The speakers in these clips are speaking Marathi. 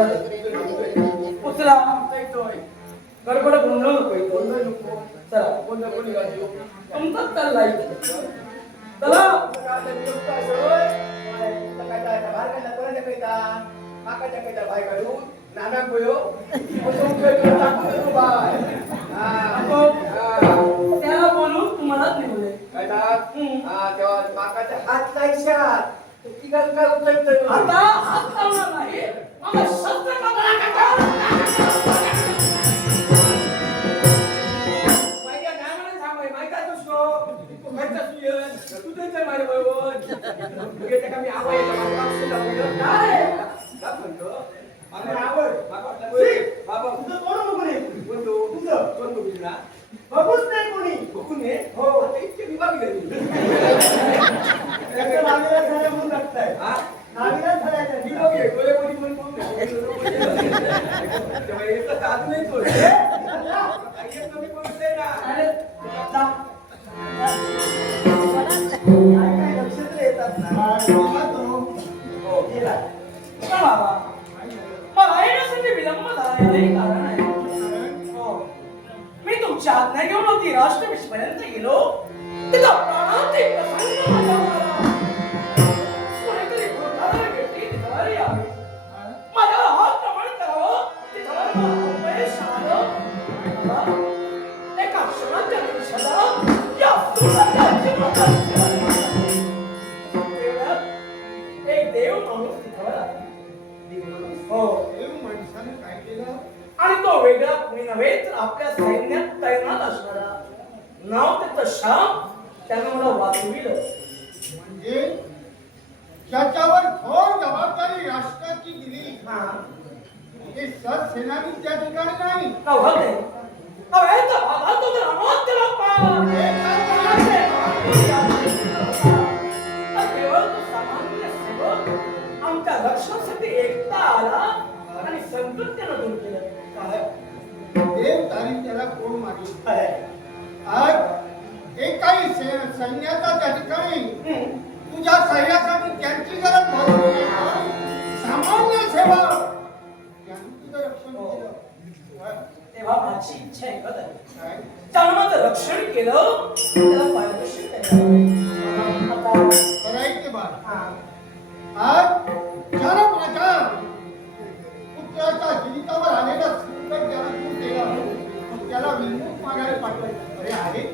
उचला गडबड गोंधळ नको चला तुमचाच चाललाय चला त्याला बोलून तुम्हालाच निघले हात लायशात काय उचलतोय आता हात लावणार नाही मला शस्त्र बघूच नाही कोणी हो इतके विभाग म्हणून लागताय नावीला झाल्याच्या नक्षत्र येतात ना मला येण्यासाठी विलंब झाला कारण आहे मी तुमची आज्ञा घेऊन होती राष्ट्रविषपर्यंत गेलो तिथं प्राणात एक प्रसंग माझ्या होता. कोणीतरी भूताला भेटली तिथवर यावे माझ्यावर हात प्रमाण करावं तिथवर मला अपयश आलं मला एका क्षणात त्या निमिषाला या सुंदर एक देव माणूस तिथवर आला हो देव माणसाने काय केलं आणि तो वेगळा कोणी नव्हे तर आपल्या सैन्यात तैनात असणारा नाव त्याचं श्याम त्यानं मला वाचविलं म्हणजे त्याच्यावर थोर जबाबदारी राष्ट्राची दिली हे सर सेनानी त्या ठिकाणी नाही नव्हते नव्हेचा बाबा तो तर अमात्य लोक केवळ तो सामान्य सेवक आमच्या रक्षणासाठी एकटा आला आणि संकट त्यानं दूर केलं देव तारी त्याला कोण मारली आज एकाही सैन्याचा त्या ठिकाणी तुझ्या सैन्यासाठी त्यांची गरज भासली सामान्य सेवा त्यांनी तुझं रक्षण केलं तेव्हा माझी इच्छा एकच आहे जन्माचं रक्षण केलं त्याला पारितोषिक करायचे बाळ आज ज्याला माझ्या पुत्राच्या जीवितावर आलेला संकट त्याला दूर केला त्याला विमुख मागायला पाठवायचं अरे आहे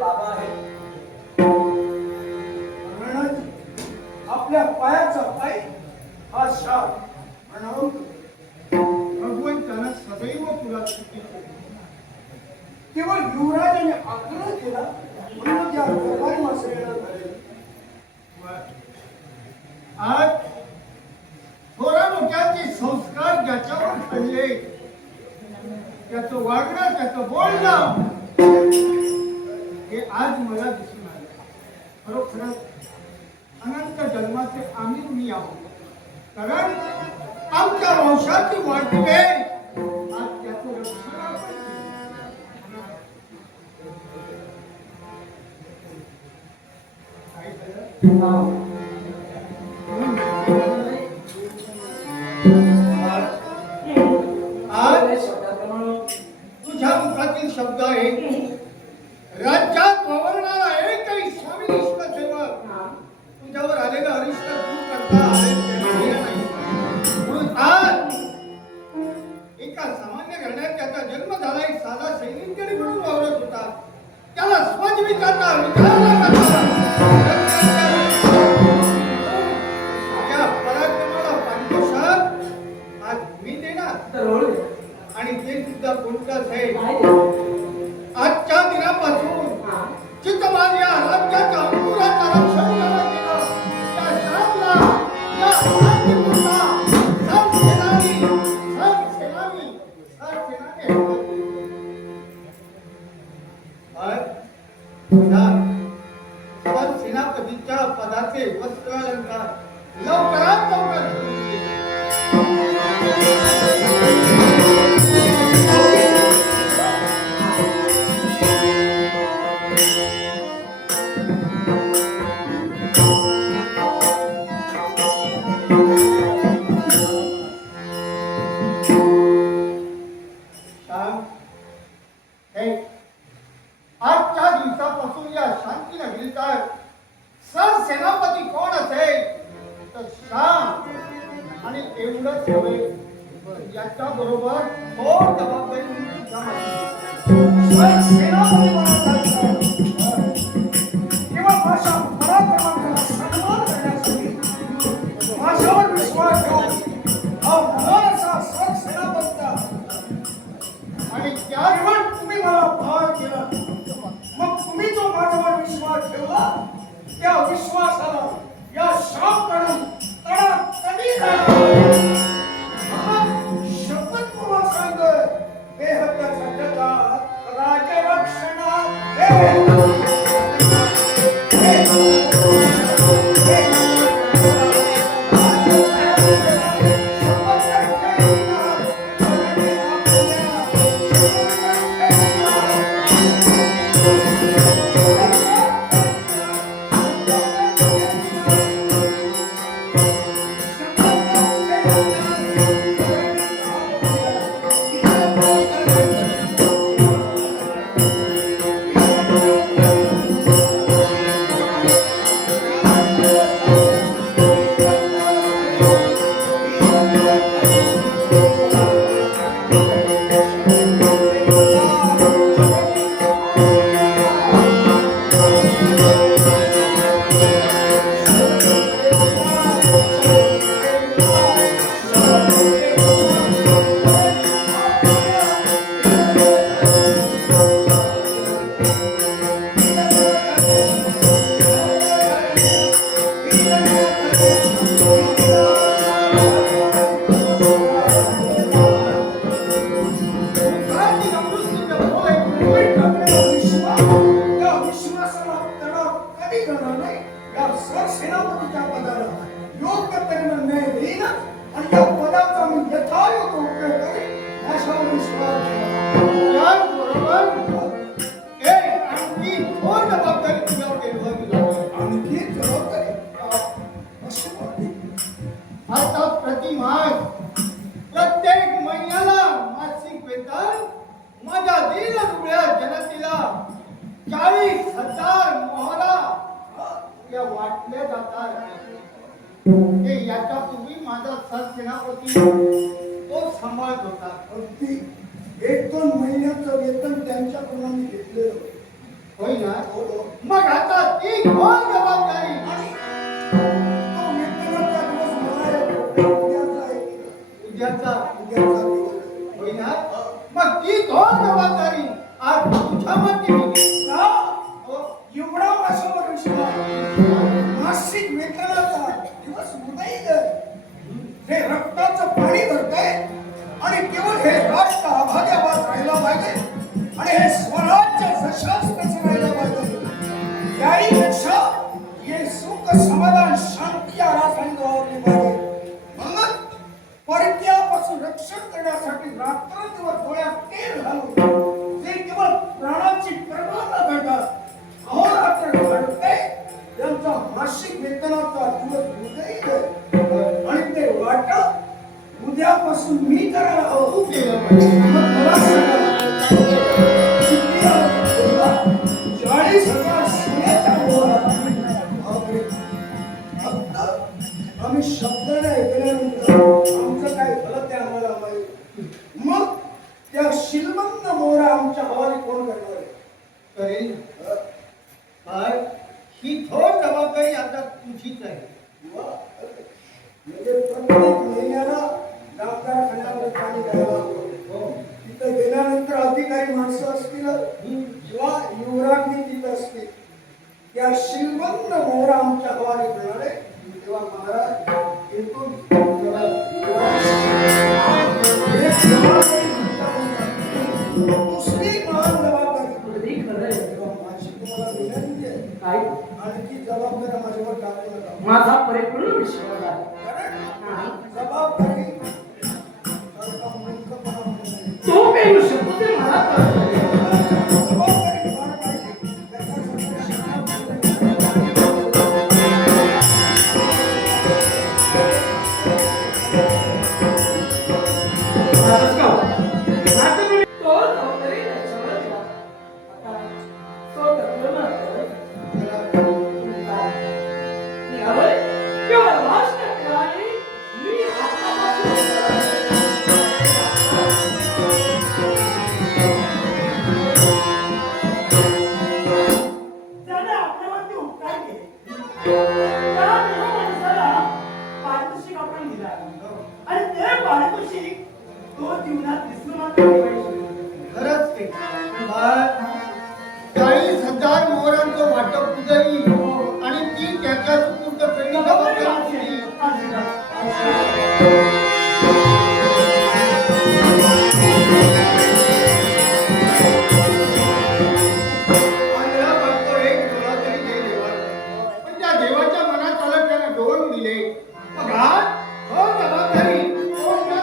बाबा आहे आपल्या पायाचा पाय हा शाप म्हणून भगवंतानं सदैव तुला सुखी केवळ युवराजाने आग्रह केला म्हणून त्या भगवान मासेला झाले आज थोड्या मोठ्याचे संस्कार ज्याच्यावर पडले त्याचं वागणं त्याचं बोलणं हे आज मला दिसून आलं खरोखरच अनंत जन्माचे आम्ही मी आहोत कारण आमच्या वंशाची वाटवे आज त्याचं रक्षण आपण आज तुझ्या मुखातील शब्द आहे राज्यात वावरणारा एकही स्वामीनिष्ठ सेवक तुझ्यावर आलेलं अरिष्ट दूर करता आले नाही म्हणून आज एका सामान्य घराण्यात त्याचा जन्म झाला एक साधा सैनिकरी म्हणून वावरत होता त्याला स्वजीविकाचा विचार त्या पराक्रमाला पारितोषिक आज मी देणार आणि ते सुद्धा कोणताच आहे आजच्या दिनापासून चित्तमान या राज्याच्या अंकुराचं रक्षण केलं त्या शाळेला या शांतीपूर्ण सरसेनानी पण सेनापतीच्या पदाचे वस्त्रालंकार लवकरात लवकर घेऊन ये. श्याम, हे, आजच्या दिवसापासून या शांती नगरीचा सर सेनापती कोण असेल तर श्याम आणि एवढंच हवे. याच्या बरोबर थोड जबाबदारी तुझ्या माथी. सर सेनापती बनवतात किंवा माझ्या पराक्रमाचा सन्मान करण्यासाठी माझ्यावर विश्वास ठेवून हा महान असा सर सेनापतीचा आणि त्या निवड तुम्ही मला भार केला. मग तुम्ही जो माझ्यावर विश्वास ठेवला त्या विश्वासाला या शापकडून तडा कधी शपथपूर्वक सांगतोय हे हत्याच्या जगात राज्यरक्षणात सेनापतीच्या पदाला योग्य तऱ्हेने न्याय देईन आणि या पदाचा मी यथायोग्य उपयोग करीन अशावर विश्वास ठेवा. बरोबर. हे आणखी थोर जबाबदारी तुझ्यावर ठेवावी लागेल. आणखी जबाबदारी अशी वाटते. आता प्रतिमास प्रत्येक महिन्याला मासिक वेतन माझ्या दीन दुबळ्या जनतेला 40,000 मोहरा या वाटल्या जातात. हे याच्यापूर्वी माझा सरसेनापती तो सांभाळत होता. अगदी 1-2 महिन्याचं वेतन त्यांच्याकडून आम्ही घेतलेलं होय ना. मग आता ती कोण जबाबदारी. तो वेतनाचा दिवस मला येतो. उद्याचा दिवस होय ना. मग ती कोण जबाबदारी आज तुझ्या माती का एवढा माझ्यावर विश्वास. मासिक वेतनाचा दिवस उदयीत हे रक्ताचं पाणी धरतंय आणि केवळ हे राष्ट्र आभाग्याबाद राहिला पाहिजे आणि हे स्वराज्य सशस्त्र कसं राहिलं पाहिजे. याहीपेक्षा हे सुख समाधान शांती या रासायनिक वावरली पाहिजे. म्हणून परक्यापासून रक्षण करण्यासाठी रात्रंदिवस डोळ्यात तेल घालून जे केवळ प्राणाची पर्वा न करतात अहोरात्र घडते त्यांचा मासिक वेतनाचा दिवस उदयीत आहे. आणि ते वाटप उद्यापासून मी करायला हवं. मग मला सांगा, किती आला? 40,000 सोन्याच्या मोहरात. बापरे. फक्त आम्ही शब्दाने ऐकल्यानंतर आमचं काय झालं ते आम्हाला माहिती. मग त्या श्रीमंत मोहरा आमच्या हवाली कोण करणार आहे? करेल. पण ही थोर जबाबदारी आता तुझीच आहे. म्हणजे प्रत्येक महिन्याला डाक्टर खंडावर पाणी द्यायला लागतो. तिथं गेल्यानंतर अधिकारी माणसं असतील किंवा युवरांनी तिथं असतील. त्या श्रीमंत मोहरा आमच्या हवाली करणार आहे. तेव्हा महाराज येथून दुसरी महान जबाबदारी माझी तुम्हाला तो जबाबदारी त्याच्यावर घ्या. आता तो धर्म निघालोय किंवा राष्ट्र आणि मी त्याने आपल्यावरती उपकार केले. त्या माणसाला पारितोषिक आपण दिलं आणि ते पारितोषिक तो जीवनात विसरू मात्र ठेवायचे. खरंच ते पण 40,000 मोहरांचं वाटप तुझंही आणि ती त्याच्या सुपूर्द पेढी जबाबदारी तुझी. आंधळा भक्त एक डोळा तरी दे देवाला. पण त्या देवाच्या मनात आलं त्यानं दोन दिले. मग आज हो जबाबदारी कोण त्या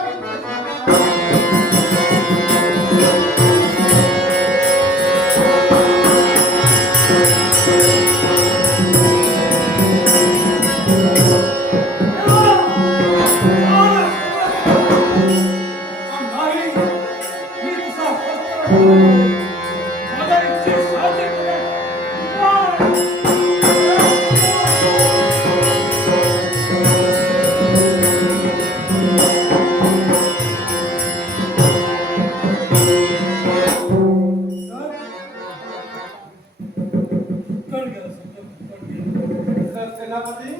सेनापती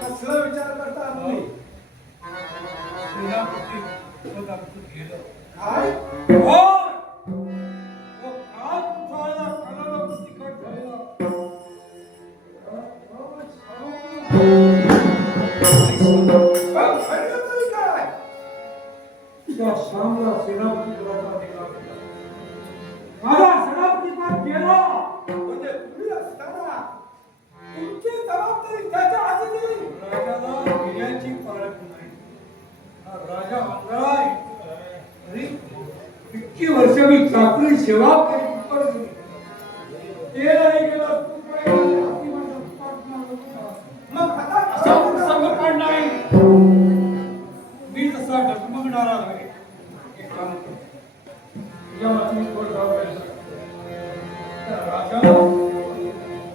कसला विचार करता तुम्ही काय घडलं तरी काय त्या श्यामला सेनापती पदाचा अधिकार दिला. माझा सेनापती पद गेला. म्हणजे तुम्ही असताना तुमची जबाबदारी त्याच्या हाती दिली. राजाला गिर्याची पाळत नाही. हा राजा आंधळा आहे. तरी इतकी वर्ष मी चाकरी सेवा केली परत गेली. ते नाही गेलं तू काय केलं? हाती माझा पाठ मारला. मग आता असा प्रसंग पडलाय. मी तसा डगमगणारा आहे. एक काम कर. तुझ्या वाचून थोडं जाऊ द्यायचं. त्या राजाला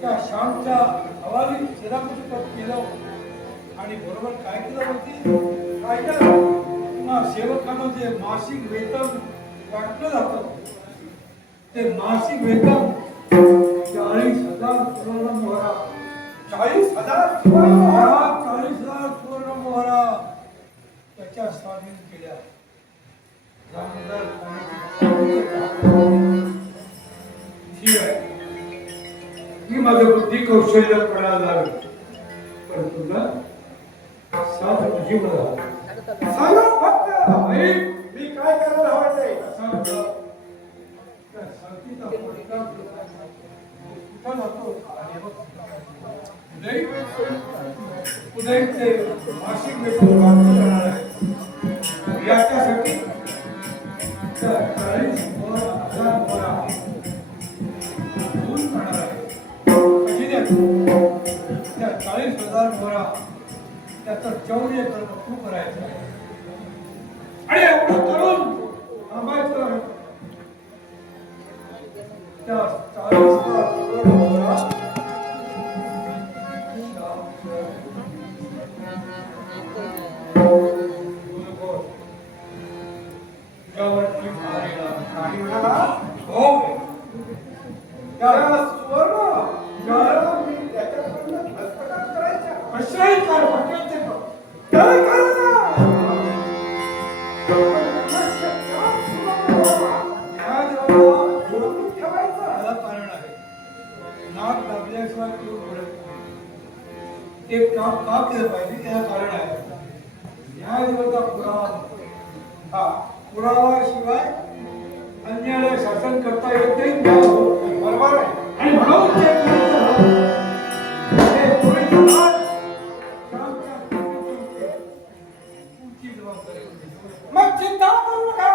त्या श्यामच्या हवाली सेनापती पद केलं आणि बरोबर काय केलं होती काय केलं सेवकांना जे मासिक वेतन वाटलं जातं ते मासिक वेतन 40,000 सुवर्ण मोहरा 40,000 40,000 सुवर्ण मोहरा त्याच्या स्वाधीन केल्या. जामदार ठीक आहे. मी माझं बुद्धी कौशल्य पडायला लागलं पण तुला साथ तुझी मला सांगा फक्त नाही. मी काय करायला हवं ते असा होता. त्या संगीता पडदा कुठं जातो आणि बघ. उदय ते मासिक वेतन वाढलं जाणार आहे. याच्यासाठी त्या 40,000 मोहरा घेऊन जाणार आहे. कशी द्या त्या 40,000 मोहरा त्याचं चौर्य कर्म तू करायचं आहे. आणि एवढं करून थांबायचं आहे. त्या 40,000 मोहरा तुझ्यावरती मारेला काही म्हणाला हो त्या सुवर्ण ज्याला मी त्याच्याकडनं हस्तगत करायच्या कशाही काय वाटेल ते कर. काय करणार या देवाला सुरक्षित ठेवायचं त्याला कारण आहे. नाक दाबल्याशिवाय तू घडत नाही. ते काम का केलं पाहिजे त्याला कारण आहे. न्यायदेवता पुरावा हा पुरावाशिवाय अन्यायाला शासन करता येत नाही. न्याय होत नाही. बरोबर आहे आणि म्हणून ते करायचं हवं. हे तुम्ही जगात श्यामच्या तुमची जबाबदारी होती. मग चिंता करू नका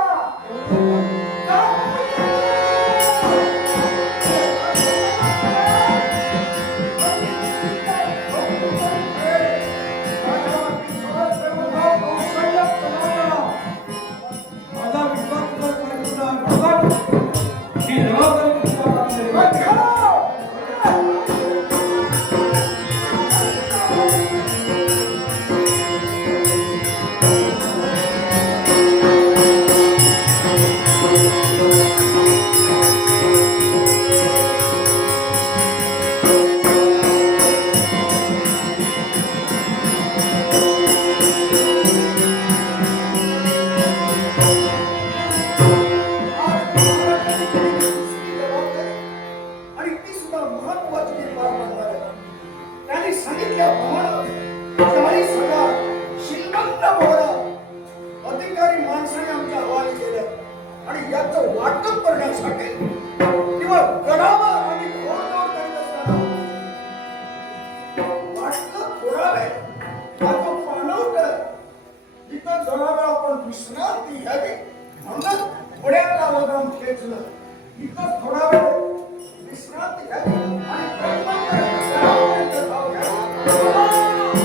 मिळवण्यासाठी किंवा गडावर आणि घोडदौड करीत असताना वाटलं थोडा वेळ हा जो पाणवठ इथं थोडा वेळ आपण विश्रांती घ्यावी म्हणून थोड्याला लगाम खेचलं इथं थोडा वेळ विश्रांती घ्यावी आणि प्रथम गडापर्यंत जाऊया.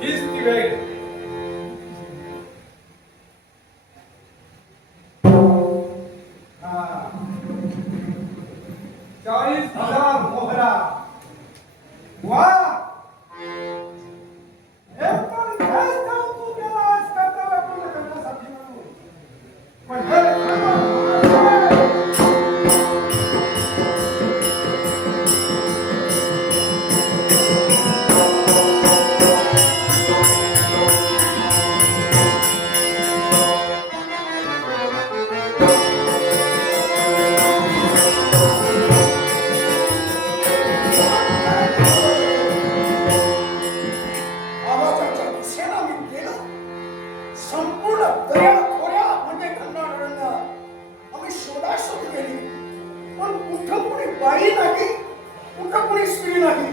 हीच ती वेळ. हा. 40,000 मोहरा. वा. हे पण काय जाऊ तू त्याला आज कर्तव्य पूर्ण करण्यासाठी म्हणून. पण हे आवाजाच्या दिशेला मी गेलो. संपूर्ण दर्या खोऱ्यामध्ये खंडाळलेला आम्ही शोधाशोध केली. पण कुठं कोणी बाई नाही, कुठं कोणी स्त्री नाही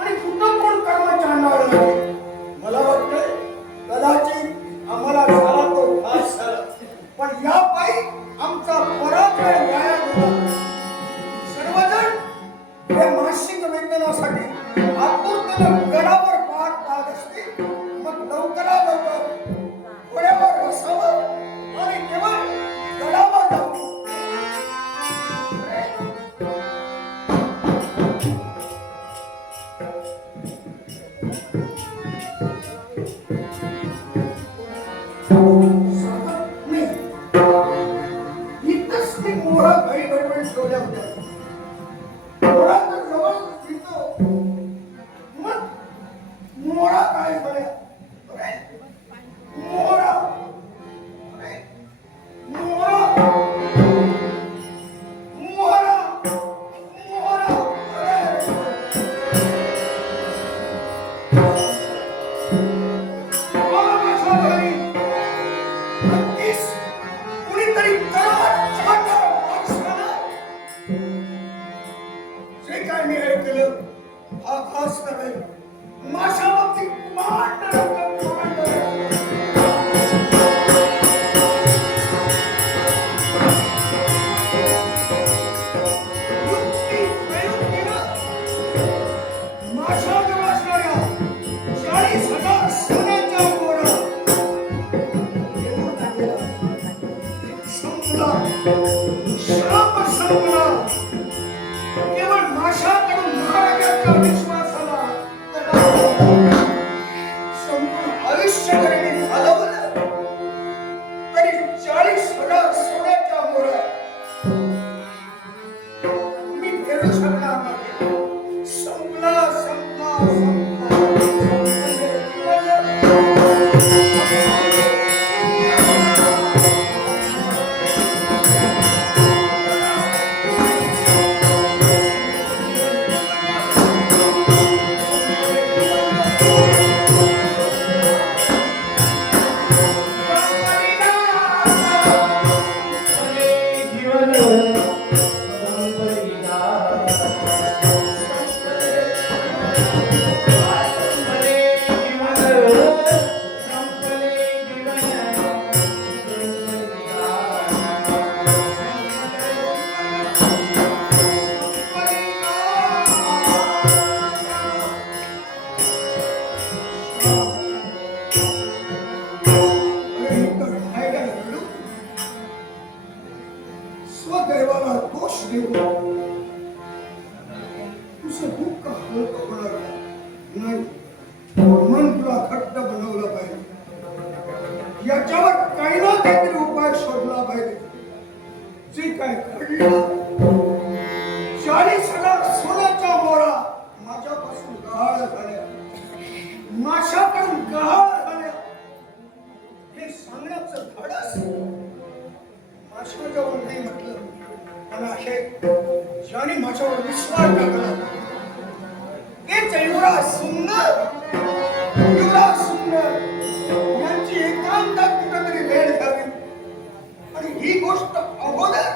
आणि कुठं कोण कर्मचांडाळ नाही. मला वाटतंय कदाचित आम्हाला झाला तो घास झाला. पण या पायी आमचा पराजय वाया गेला. सर्वजण या मानसिक वेदनासाठी आतुरतेनं गडावर पार पाहत असतील. मग लवकरात लवकर घोड्यावर बसावं आणि केवळ गडावर जावं. मी इथंच मी मोहरा घरी गडबडीत ठेवल्या होत्या. मोहरा तर जवळ दिसतो. मग मोहरा काय झाल्या? अरे, मोहरा. अरे, मोहरा. मोहरा. मोहरा. अरे. मला माझ्या घरी नक्कीच कुणीतरी कराड माणसानं जे काय मी ऐकलं हा खास नव्हे. माझ्या बाबतीत माझ्या जवळ असणाऱ्या 40,000 सोन्याच्या मोहरा घेऊन आलेला. संपला. श्राप संपला. केवळ माझ्याकडून महाराजांच्या विश्वासाला संपूर्ण आयुष्य जरी मी घालवलं तरी 40,000 सोन्याच्या मोहरा मी फेडू शकणार नाही. संपला. संपला. देवाला दोष देऊ तुझं दुःख हलकं होणार नाही. मन तुला घट्ट बनवलं पाहिजे. याच्यावर काही ना काहीतरी उपाय शोधला पाहिजे. जे काय घडलं 40,000 सोन्याच्या मोरा माझ्यापासून गहाळ झाल्या, माझ्याकडून गहाळ झाल्या, हे सांगण्याचं धाडस माझ्याजवळ नाही म्हटलं. पण असे ज्याने माझ्यावर विश्वास टाकला तेच युवराज सुंदर यांची एकांतात कुठेतरी भेट झाली आणि ही गोष्ट अगोदर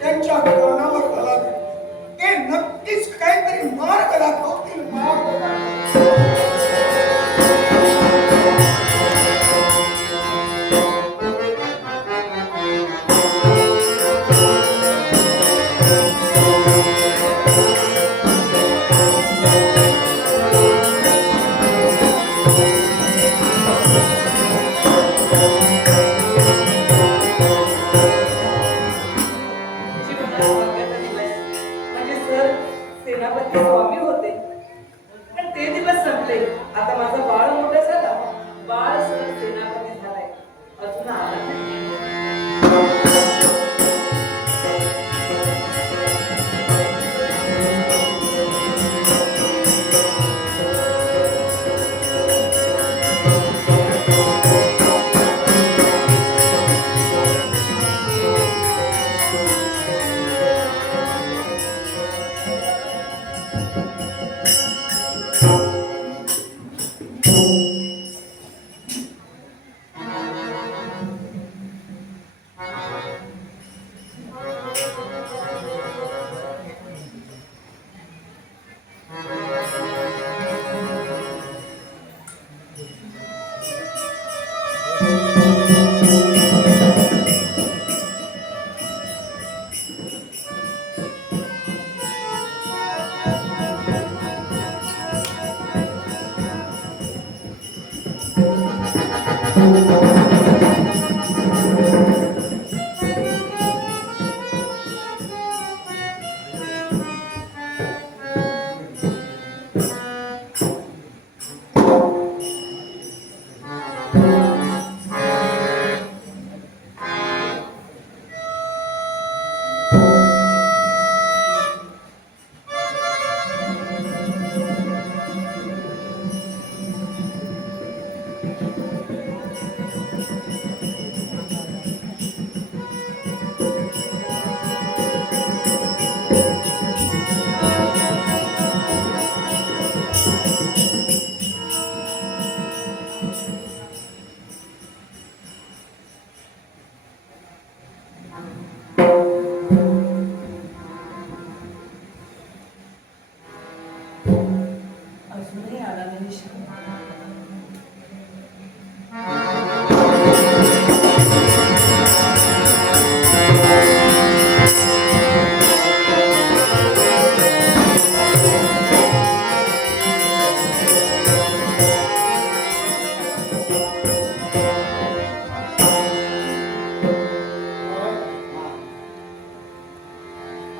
त्यांच्या कानावर घालावी. ते नक्कीच काहीतरी मार्ग दाखवतील. म्हणजे सर सेनापती स्वामी होते पण ते दिवस संपले. आता माझा बाळ मोठा झाला. बाळ सर सेनापती झालाय, अजून आला नाही. अजूनही आला नाही शिकून.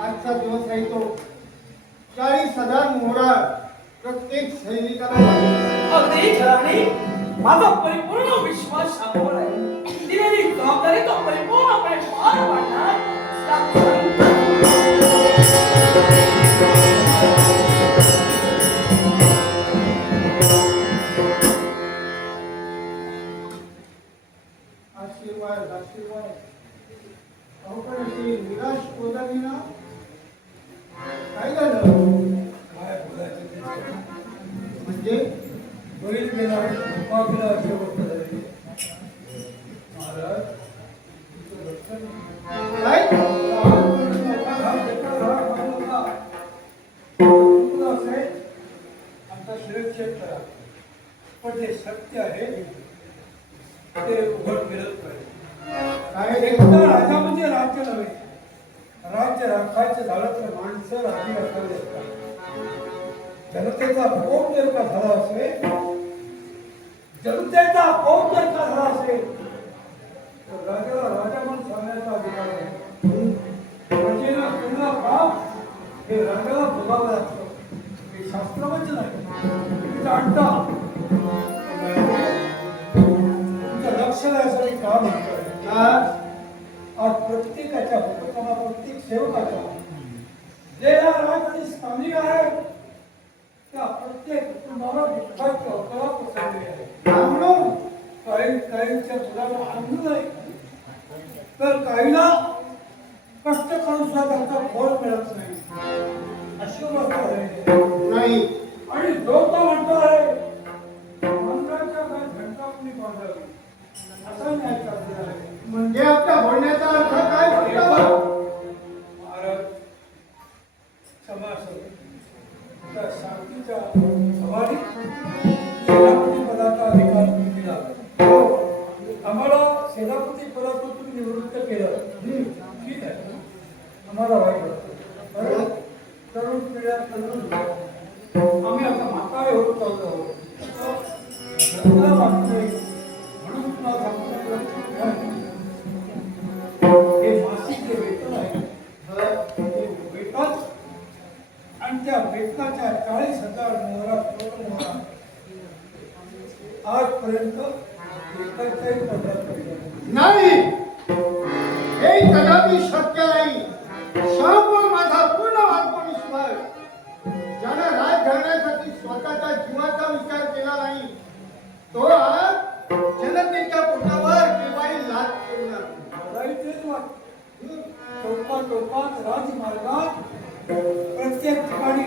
आजचा दिवस आहे तो 40,000 मोहरा प्रत्येक सैनिकाला वाटतो. अगदी खराने माझा परिपूर्ण विश्वास शांतवर आहे. दिलेली जबाबदारी तो परिपूर्णपणे पार पाडणार. आशीर्वाद आशीर्वाद. अहो पण अशी निराश होतानी ना काय झालं काय बोलायचं ते सांगा. म्हणजे बैल गेला पप्पा गेला असे होत झाले. महाराज तुमचं लक्ष नाही. काय आमचा शिरच्छेद करा पण जे सत्य आहे ते उघड केलंच पाहिजे. काय एकदा राजा म्हणजे राज्य नव्हे. राज्य राखायचं झालं तर माणसं राज्य राखावी असतात. जनतेचा कोप जर का झाला असेल, जनतेचा कोप जर का झाला असेल तर राजाला राजा म्हणून सांगण्याचा अधिकार आहे. त्याच्या हुकुमाला प्रत्येक सेवकाच्या जे या राजाची स्थानिक आहे त्या प्रत्येक कुटुंबाला विठ्ठलाची अवकळा पसरली आहे. म्हणून काहींच्या मुलाला अन्न नाही तर काहीला कष्ट करून सुद्धा त्यांचा फळ मिळत नाही अशी अवस्था झालेली नाही आणि जो तो म्हणतो आहे मंदिराच्या घंटा कुणी बांधावी असा न्याय चाललेला आहे. म्हणजे आपल्या बोलण्याचा अर्थ काय होता? महाराज समाज त्या शांतीच्या सवारीत सेनापती पदाचा अधिकार तुम्ही दिला. आम्हाला सेनापती पदातून तुम्ही निवृत्त केलं ठीक आहे आम्हाला वाईट वाटतं कारण तरुण पिढ्या तरुण आम्ही आता म्हातारे होत चाललो आहोत. घटना वाटतोय म्हणून तुम्हाला सांगतो हे मासिक जे वेतन आहे ते वेतन आणि त्या वेतनाच्या 40,000 मोहरा आजपर्यंत एकाच्याही पदरात पडलं नाही हे कदापि शक्य नाही. श्यामवर माझा पूर्ण आत्मविश्वास ज्याने राज घालण्यासाठी स्वतःच्या जीवाचा विचार केला नाही तो आज जनतेच्या पोटावर केव्हाही लाद ठेवणार. तेच वाट टोकात राजमार्गात प्रत्येक ठिकाणी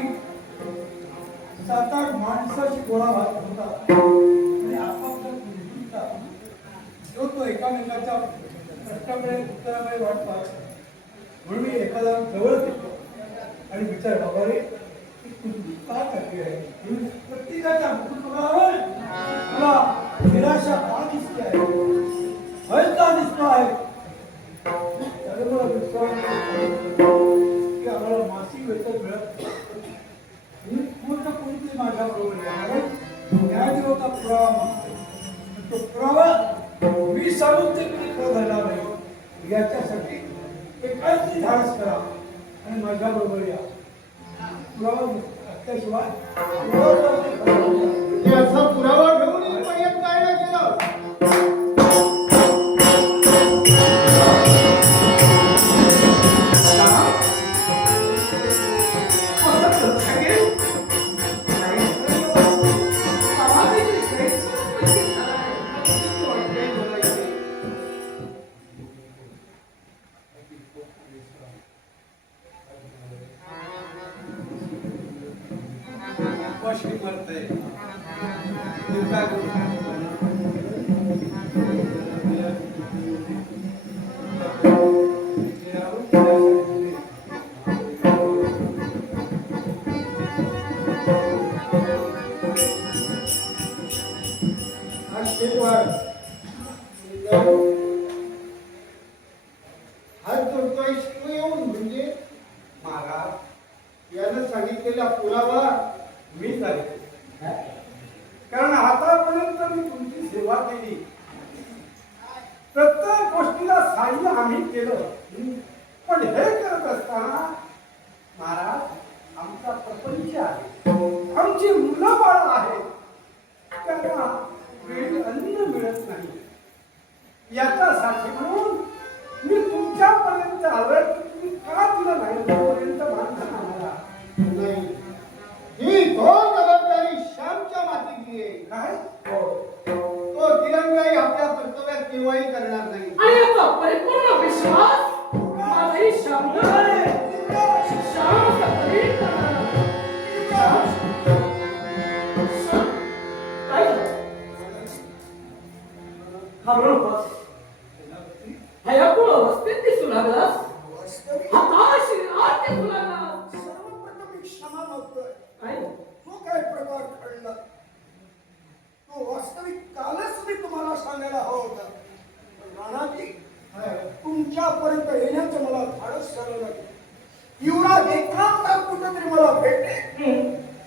7-8 माणसाची गोळा भात होता आणि आपापल्या बुद्धीचा तो एकामेकाच्या प्रश्नाकडे उत्तराकडे वाट पाहत म्हणून मी एखादा जवळ घेतो आणि विचार बाबा रे तुझी का चालली आहे प्रत्येकाच्या कुटुंबावर मला निराशा का दिसते आहे भय का दिसतो आहे त्याने मला विश्वास की आम्हाला मासिक वेतन मिळत पूर्ण कोणती माझ्या बरोबर आहे न्यायदेवता पुरावा मागतो तो पुरावा मी सांगून ते कधी खरं झाला नाही याच्यासाठी एकाची धाडस करा आणि माझ्या बरोबर या पुरावा त्याशिवाय म्हणजे असा पुरावा घेऊन इथपर्यंत काय केलं? हात जोडतोय तू येऊन म्हणजे महाराज यानं सांगितलेला पुरावा मी सांगते कारण आतापर्यंत मी तुमची सेवा केली प्रत्येक गोष्टीला सहाय्य आम्ही केलं पण हे करत असताना महाराज आमचा प्रपंच आहे आमची मुलं बाळ आहेत त्यांना वेळी अन्न मिळत नाही याच्यासाठी म्हणून मी तुमच्यापर्यंत आलोय की तुम्ही का दिलं नाही तोपर्यंत बांधून आम्हाला नाही ही घोर जबाबदारी श्यामच्या मातीची आहे. काय तो दिरंगाई आपल्या कर्तव्यात केव्हाही करणार नाही. आणि याचा परिपूर्ण विश्वास माझाही शब्द आहे. श्याम कधी करणार नाही. काय झालं? हा बरोबर हयापूर अवस्थेत दिसू लागलास हाताशी आत दिसू लागलास सर्वप्रथम मी क्षमा मागतोय काय तो काय प्रकार घडला तो वास्तविक कालच मी तुम्हाला सांगायला हवा होता पण राणाजी तुमच्यापर्यंत येण्याचं मला धाडस झालं नाही एवढा एकांतात कुठेतरी मला भेटले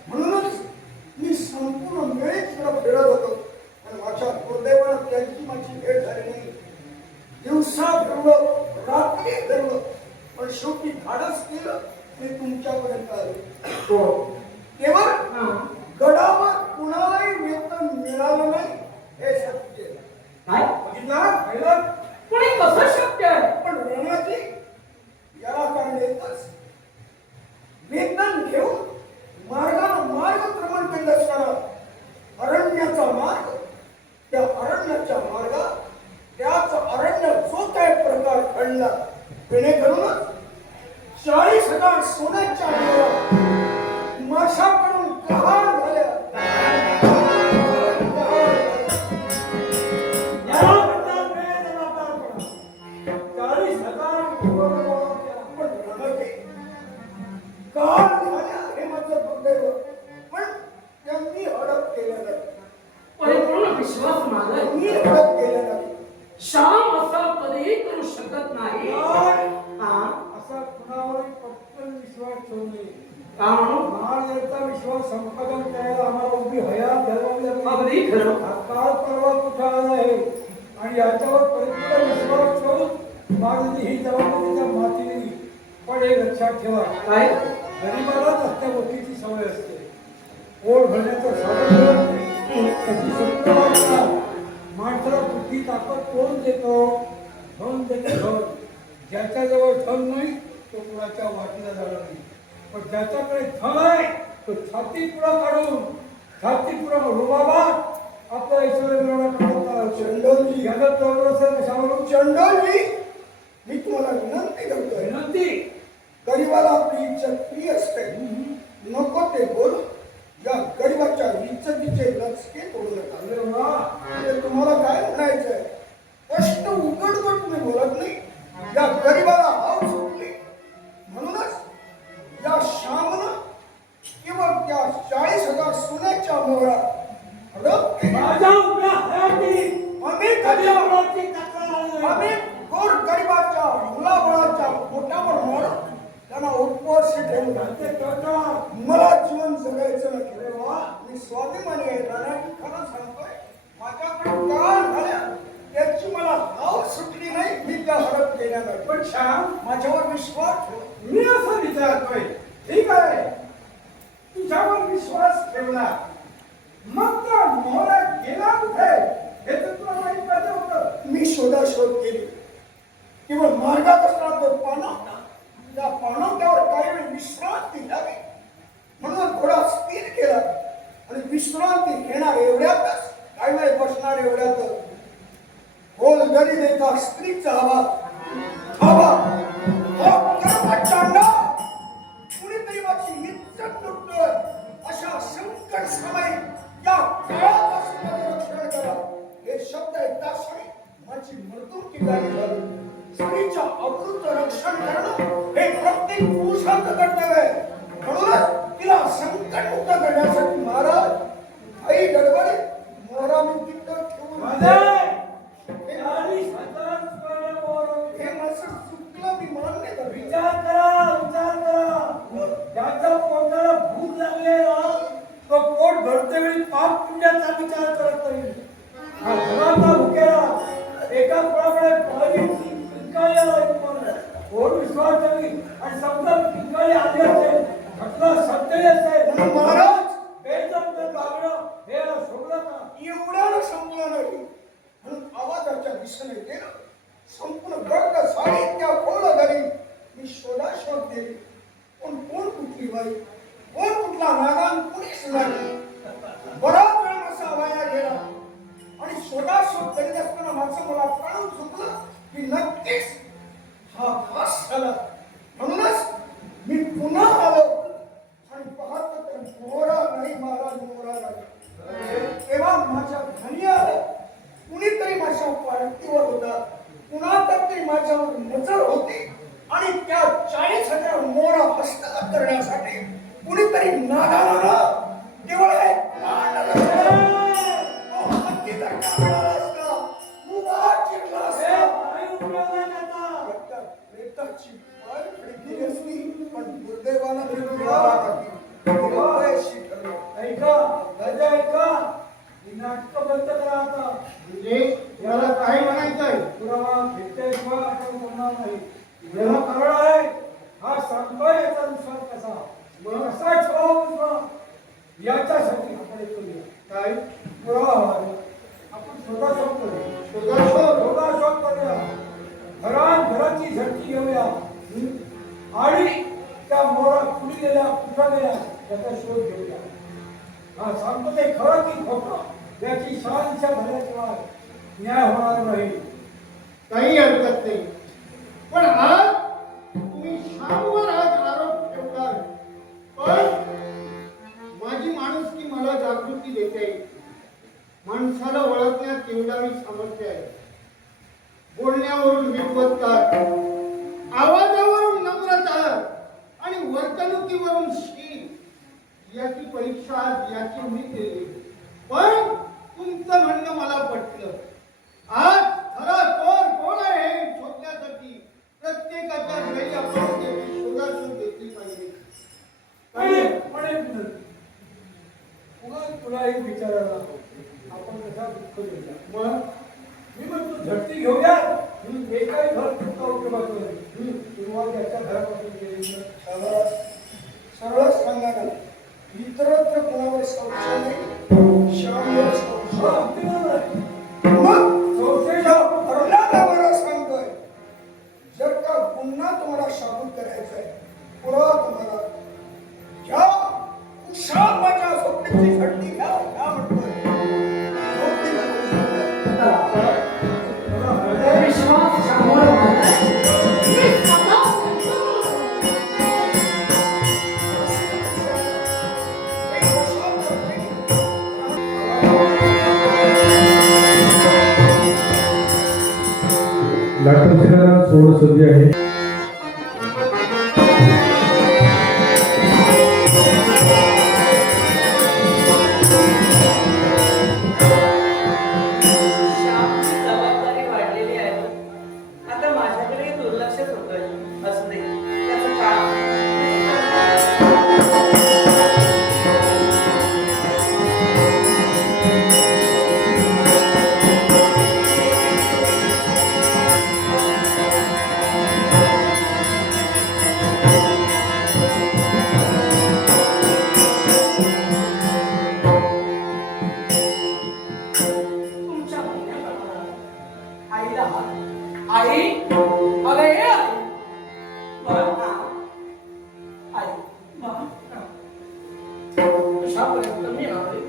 म्हणूनच मी संपूर्ण वेळेत फिरत होतो आणि माझ्या दुर्दैवानं त्यांची माझी भेट झाली नाही दिवसा फिरलो रात्री फिरलो पण शेवटी धाडस केलं ते तुमच्यापर्यंत आले केवळ गडावर कुणालाही वेतन मिळालं नाही हे सत्य काय बघितलं पहिलं पण हे कसं शक्य आहे पण रणाजी घडला जेणेकरूनच 40,000 सोन्याच्या माशाकडून गहाण झाल्या. याला म्हणतात बेजबाबदारपणा. 40,000 पण रमाबाई, गहाण झाल्या हे माझं दुर्दैव. पण त्यांनी हडप केलं नाही. परिपूर्ण विश्वास माझा मी हडप केलं नाही. श्याम असं कधीही करू शकत नाही. हा असा कुणावरही पटकन विश्वास ठेवू नये. का म्हणून? महाराजांचा विश्वास संपादन करायला आम्हाला उभी हयात घालवावी लागली. अगदी खरं. हा काळ परवा कुठं आला आहे आणि याच्यावर परिपूर्ण विश्वास ठेवून महाराजांनी ही जबाबदारी त्या माती दिली. पण हे लक्षात ठेवा, काय गरीबालाच असल्या गोष्टीची सवय असते. पोट भरण्याचं साधन त्याची सत्ता माणसाला बुद्धी ताकद कोण देतो? धन देतो धन. ज्याच्याजवळ धन नाही तो कुणाच्या वाटीला जाणार नाही. पण ज्याच्याकडे धन आहे तो छाती पुढं काढून छाती पुढं रुबाबा आपल्या ऐश्वर्य मिळवण्याकडे चंडोलजी, याला प्रवृत्त असेल कशावरून? चंडोलजी, मी तुम्हाला विनंती करतोय. विनंती. गरीबाला आपली इज्जत प्रिय असते. नको ते बोल. या गरीबाच्या इज्जतीचे लचके तोडू नका. अरे वा. म्हणजे तुम्हाला काय म्हणायचंय? स्पष्ट उघड तुम्ही बोलत नाही. या गरीबाला हाव सुटली म्हणूनच या श्यामनं किंवा त्या 40,000 सोन्याच्या मोहरा हडप केली. माझ्या उभ्या हयाती आम्ही कधी त्याच्या मुलाची तक्रार आली नाही. आम्ही गोर गरिबाच्या मुलाबाळाच्या पोटावर मारून त्यांना उपवास ठेवून ते करणार. मला जीवन जगायचं नाही. अरे वा. मी स्वाभिमानी आहे. राणाजी खरं सांगतोय, माझ्याकडे काळ झाल्या त्याची मला हाव सुटली नाही. मी त्या हडप केल्या नाही. पण श्याम, माझ्यावर विश्वास ठेव. मी असं विचारतोय, ठीक आहे तुझ्यावर विश्वास ठेवला, मग तो मोहरा गेला कुठे हे तर तुला माहित पाहिजे होतं. मी शोधाशोध केली किंवा मार्गात असणार तो पाणवठा. त्या पाणवठ्यावर काही वेळ विश्रांती घ्यावी म्हणून घोडा स्थिर केला आणि विश्रांती घेणार एवढ्यातच काही वेळ बसणार एवढ्यातच खोल दरीत एका स्त्रीचा चांडा कुणीतरी माझी इज्जत लुटतोय. अशा संकट समय या काळापासून माझं रक्षण करा. हे शब्द ऐकता क्षणी माझी मृत्यूची जागी झाली. स्त्रीच्या अब्रूचं रक्षण करणं हे प्रत्येक पुरुषाचं कर्तव्य आहे. म्हणूनच तिला संकटमुक्त करण्यासाठी महाराज आई गडबडे मोहरा मी तिथं ठेवून हे माझं चुकलं. मी मान्य करतो. विचार करा. ज्याच्या पोटाला भूक लागली ना तो पोट भरते वेळी पाप पुण्याचा विचार करत नाही. हा धनाचा भुकेला एका पोळाकडे पाहिजे पोट विश्वास ठेवी आणि समजा पिंकाळी आली असेल, घटना सत्य असेल, महाराज बेजबाबदार वागणं हे याला सोडलं का? एवढ्याला संपलं नाही म्हणून आवाजाच्या दिशेने गेलं. संपूर्ण गर्द साडी त्या खोल घरी मी शोधाशोध केली. पण कोण कुठली बाई, कोण कुठला नागान, कुणीच नाही. बराच वेळ माझा वाया गेला आणि शोधाशोध करीत असताना माझं मला कळून चुकलं की नक्कीच हा फास झाला. म्हणूनच मी पुन्हा आलो आणि पाहतो तर मोहरा नाही महाराज, मोहरा नाही. तेव्हा माझ्या घरी आलं. कुणीतरी माझ्या पार्टीवर होता. कुणातर तरी माझ्यावर नजर होती आणि त्या 40,000 मोहरा हस्तगत करण्यासाठी कुणीतरी नादानं केवळ एक पण दुर्दैवानं ऐका राजा, ऐका ही नाटकं बंद करा आता. म्हणजे याला काय म्हणायचंय? पुरावा भेटल्याशिवाय आपण बोलणार नाही. याला कारण आहे हा सांगतोय याचा विश्वास कसा कसा ठेवावा विश्वास याच्यासाठी आपण एक करूया. काय पुरावा हवा आहे. आपण शोधाशोध करूया. शोधाशोध करूया. घराची झटकी घेऊया आणि त्या मोरा कुणी गेल्या, कुठं गेल्या त्याचा शोध घेऊया. हा सांगतो ते खरं की खोटं याची शहानिशा झाल्याशिवाय न्याय होणार नाही. काही हरकत नाही. पण परीक्षा याची मी केली, पण तुमचं म्हणणं मला पटलं. आज खरा चोर कोण आहे हे शोधण्यासाठी प्रत्येकाच्या घरी आपण त्याची शोधाशोध घेतली पाहिजे. पण एक मिनिट. तुला एक विचारायला आपण कसा दुःख घेऊया. मग मी म्हणतो झटती घेऊया. हे काही घर तुमचा उपयोगाचं नाही. सुरुवात याच्या घरापासून केली. सरळच सांगा, इतरत्र कोणावर संशय नाही, श्यामवर संशय. अगदी बरोबर आहे. मग संशय ठरवल्याला मला सांगतोय, जर का पुन्हा तुम्हाला शाबूत करायचंय, पुरा तुम्हाला ज्या कुशांबाच्या झोपडीची झटणी घ्या, घ्या म्हणतोय. झोपडीला विश्वास शामोर म्हणताय. मी स्वतः लाटणं सोड सज्ज आहे. श्यामची जबाबदारी वाढलेली आहे. आता माझ्याकडे दुर्लक्षच होतंय. असू दे, त्याचं काम. तुमच्या म्हणण्याप्रमाणे आईला आई अगं ये आई. बरं, आई बरं. कशापर्यंत मी आलोय?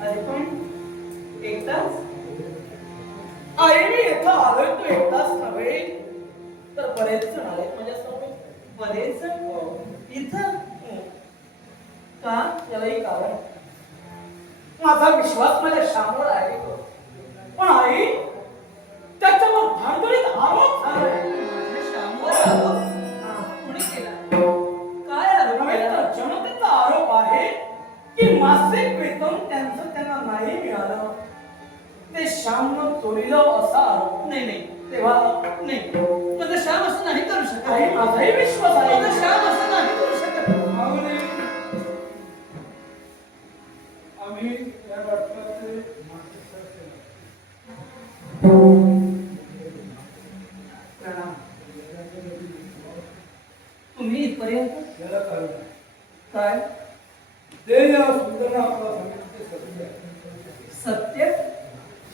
अरे पण एकदाच आई मी इथं आलोय तो एकदाच नव्हे तर बरेच जण आले माझ्यासमोर. बरेच जण इथं का? यालाही कारण माझा विश्वास माझ्या श्यामवर आहे. पण आई त्याच्यावर भांडणीत आरोप झालाय. श्यामवर आरोप? कुणी केला? काय आरोप केला? जनतेचा आरोप आहे की मासिक वेतन त्यांचं त्यांना नाही मिळालं, ते श्यामनं चोरीलं असा आरोप. नाही तेव्हा नाही, माझा श्याम असं नाही करू शकत. आई माझाही विश्वास आहे, माझा श्याम असं नाही करू शकत. आम्ही या राष्ट्राचे मासिक प्रणाम. तुम्ही इथपर्यंत याला कारण आहे. काय ते या सुंदरला आपला सांगितले सत्य आहे. सत्य?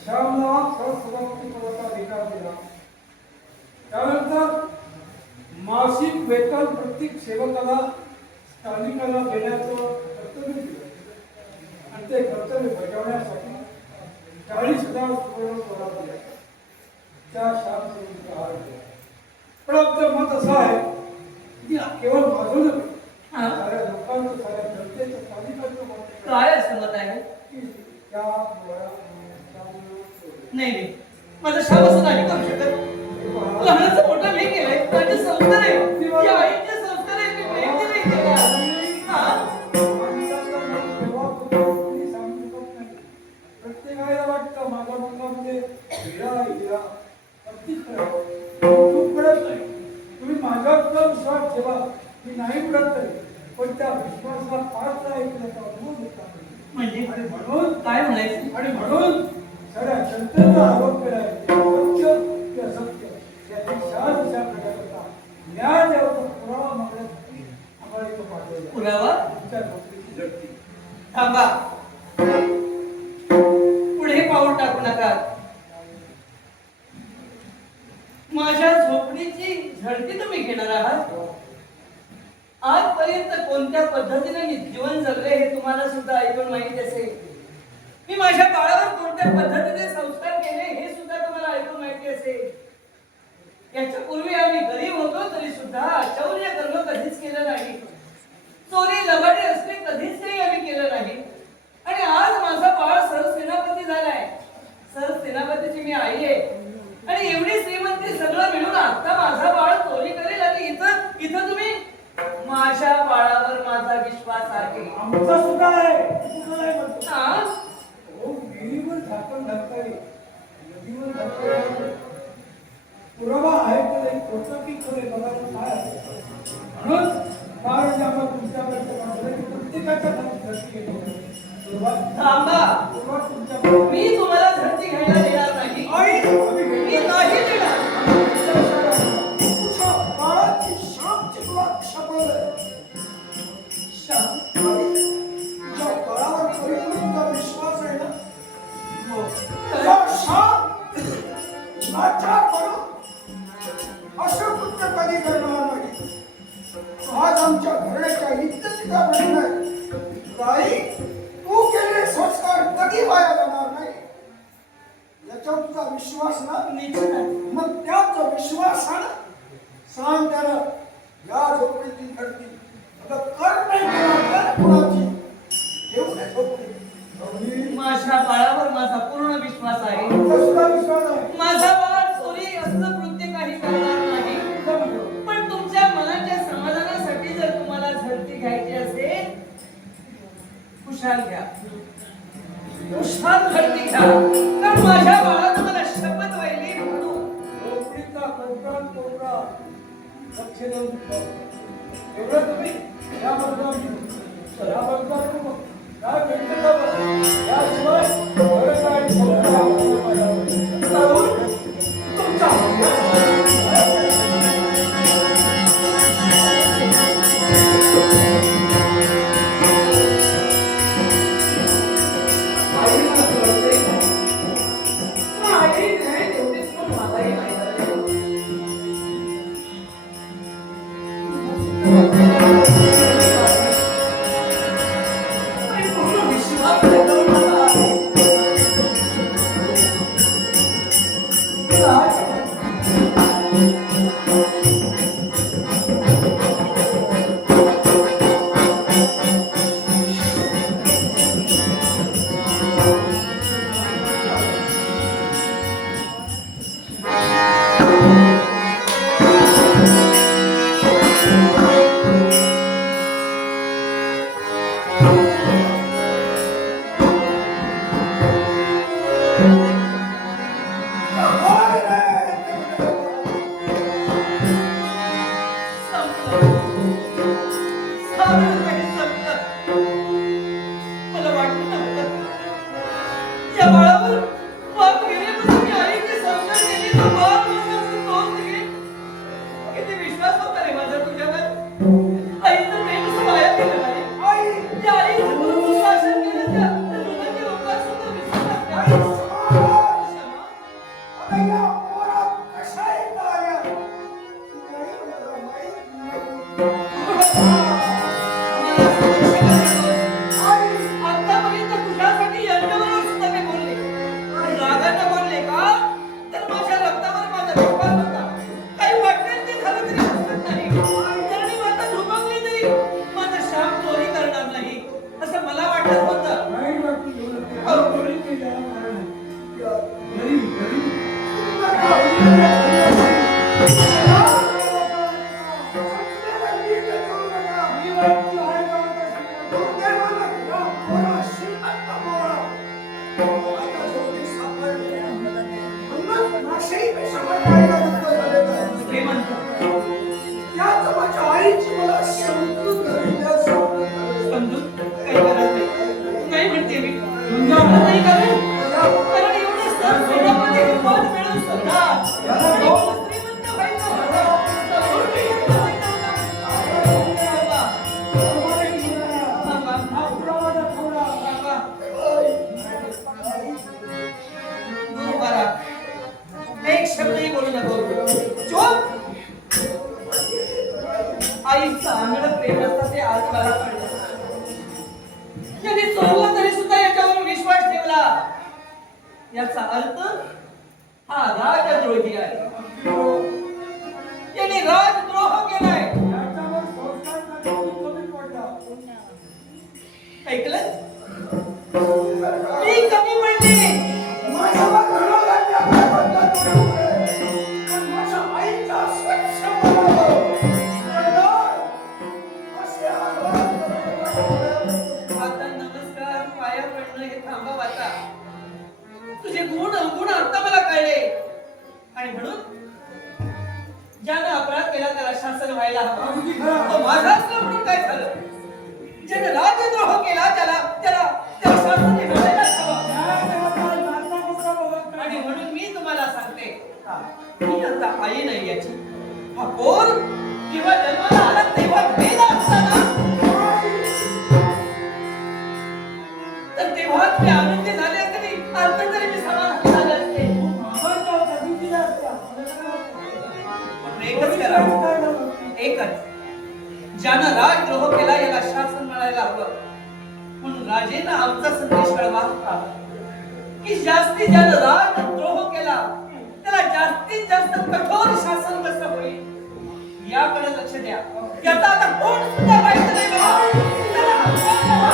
श्यामला सहसभापती पदाचा अधिकार दिला. त्यानंतर मासिक वेतन प्रत्येक सेवकाला स्थानिकाला देण्याचं कर्तव्य दिलं आणि ते कर्तव्य बजावण्यासाठी 40,000 सुवर्ण स्वरा दिल्या. त्या श्याम सेवकाचा आहार दिला. पण आमचं मत असं आहे की केवळ माझं नव्हे, हा. साऱ्या लोकांचं, साऱ्या जनतेचं, स्थानिकांचं मत आहे काय असं मत आहे? की त्या नाही माझा श्याम असं नाही करू शकत. लहानाचं मोठं मी केलंय, माझे संस्कार आहे, ती आईचे संस्कार आहे, मी प्रयत्न नाही केला. हा? प्रत्येकाला वाटतं माझ्या मुलामध्ये हिरा हिरा अगदी खूप पडत नाही. तुम्ही माझ्यावर विश्वास ठेवा, मी नाही पडत नाही, पण त्या विश्वासाला पाच ऐकण्याचा अनुभव घेतला म्हणजे आणि म्हणून काय म्हणायचं? आणि म्हणून साऱ्या जनतेचा आरोप केला आहे. सत्य की असत्य याची शहानिशा करण्याकरता न्याय द्यावाचा पुरावा मागण्यासाठी आम्हाला इथं पाठवलं. पुरावा? तुमच्या नोकरीची झटती. थांबा, पुढे पाऊल टाकू नका. माझ्या झोपडीची झडती तुम्ही घेणार आहात? आजपर्यंत कोणत्या पद्धतीने मी जीवन जगले हे तुम्हाला सुद्धा ऐकून माहिती असेल. मी माझ्या बाळावर कोणत्या पद्धतीने संस्कार केले हे सुद्धा तुम्हाला ऐकून माहिती असेल. याच्या पूर्वी आम्ही गरीब होतो तरी सुद्धा चौर्य कर्म कधीच केलं नाही, चोरी लबाडी असणे कधीच काही आम्ही केलं नाही. आणि आज माझा बाळ सरसेनापती झालाय. सरसेनापतीची मी आई आहे आणि एवढी श्रीमंती सगळं मिळून आता माझा बाळ चोरी करेल आणि इथं तुम्ही माझ्या बाळावर माझा विश्वास आहे आमचा सुद्धा आहे तुझं नाही म्हणतो हा? हो विहिरीवर झाकण घालता येईल नदीवर घालता येईल पुरावा आहे तर नाही खोटं की खरे बघायला काय आहे म्हणून महाराज आम्हाला तुमच्याकडे प्रत्येकाच्या घरची घेतो सुरुवात थांबा तुमच्या मी तुम्हाला धरती घ्यायला देणार नाही मी नाही देणार तुझ्या बाळाची शांती तुला क्षपवलंय. शांत. तुझ्या बाळावर परिपूर्ण विश्वास आहे ना? हो. तुझा शांत लाचार म्हणून असं कृत्य कधी करणार नाही. आज आमच्या घराच्या इज्जतीचा प्रश्न आहे. ताई, तू केलेले संस्कार कधी वाया जाणार नाही याच्यावर तुझा विश्वास ना? मग त्याच विश्वासानं सांग त्याला या झोपडीची धरती आता कर नाही केला तर कुणाची घेऊ नये झोपडी. माझ्या बाळावर माझा पूर्ण विश्वास आहे तुझा विश्वास आहे. माझा बाळ चोरी असं कृत्य काही करणार नाही पण तुमच्या मनाच्या समाधानासाठी जर तुम्हाला झडती घ्यायची असेल खुशाल घ्या खुशाल झडती घ्या कारण माझ्या बाळानं मला शपथ वाहिली म्हणून झोपडीचा कोपरा कोपरा लक्ष देऊन एवढं तुम्ही या बाजूला काय भेटतं याशिवाय बरं काय मला वाटलं नव्हतं या बाळावर पाप गेल्यापासून मी आईचे संस्कार केले तो बाळ माझ्यापासून दोन दिले किती विश्वास होता रे माझा तुझ्यावर आईचं प्रेम असं वाया गेलं नाही त्या आईचं खूप शासन केलं त्या लोकांच्या लोकांना सुद्धा विश्वास आई, क्षमा आता या पोरात कशा येता आल्या? नाही मला माहित नाही. आतापर्यंत तुझ्यासाठी यांच्याबरोबर सुद्धा मी बोलले रागाने बोलले का तर माझ्या रक्तावर माझा विश्वास होता काही वाटेल ते झालं तरी हरकत नाही तर मी आता झोपवली तरी माझा श्याम चोरी करणार नाही असं मला वाटत होतं नाही वाटलं चोरी केली घरी घरी श्रीमंत समजून काही गरज नाही नाही म्हणते मी नाही कारण कारण एवढे सण सोडामध्ये हे पद मिळून सुद्धा श्रीमंत व्हायचं होतं. समोर मी येत नव्हतं. थांबा. थांबा. उभा राहा. एक शब्दही बोलू नको चुप आईचं आंगण प्रेम असतं ते आज मला कळलं त्यांनी चोरलं तरी सुद्धा याच्यावर विश्वास ठेवला याचा अर्थ हा राजद्रोही आहे यांनी राजद्रोह केलाय याच्यावर संस्कार कमी पडला ऐकलं मी कमी पडले माझ्या ज्यानं अपराध केला त्याला शासन व्हायला हवं. अगदी खरं. तो माझा असला म्हणून काय झालं? ज्याने राजद्रोह केला त्याला त्याला त्याला शासन व्हायलाच हवं. आणि म्हणून मी तुम्हाला सांगते, मी आता आई नाही याची. हा पोर किंवा जन्माला आला तेव्हा मेला असताना तर तेव्हाच मी आनंदी झाले असते. आता तरी मी समाधान झाले असते. पण एकच करा, एकच, ज्यानं राजद्रोह केला याला शासन म्हणायला हवं. म्हणून राजेनं आमचा संदेश कळवा की जास्तीत ज्यानं राजद्रोह केला त्याला जास्तीत जास्त कठोर शासन कसं होईल याकडे लक्ष द्या. याचा आता कोण सुद्धा पाहिजे नाही बाबा. चला, चला.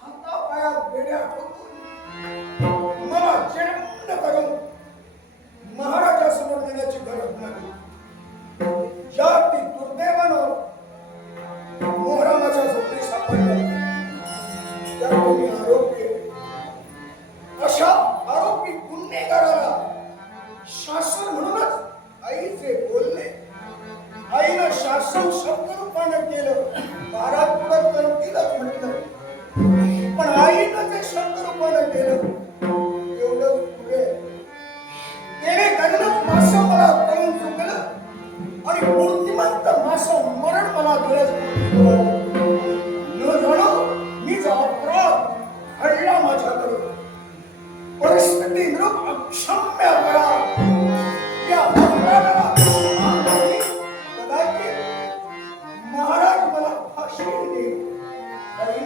हातापायात बेड्या ठोकून मला चिरमुंड करून महाराजासमोर नेण्याची गरज नाही. ज्या ती दुर्दैवानं मोहरा माझ्या झोपडी सापडला त्या तुम्ही आरोपी आहे. अशा आरोपी गुन्हेगाराला शासन म्हणूनच आईचे बोलणे, आईनं शासन शब्द रूपानं केलं. बारात पुढं तर तिलाच म्हटलं, पण आईनं ते शब्द रूपानं केलं एवढं पुढे त्याने करणं मासं मला कळून चुकलं आणि मूर्तिमंत मासं मरण मला दिलं. न जाणो मीचा अपराध घडला माझ्याकडे. परिस्थिती निरूप अक्षम्य करा. या अपराधाला क्षमा नाही. कदाचित महाराज मला फाशी देईल. आई,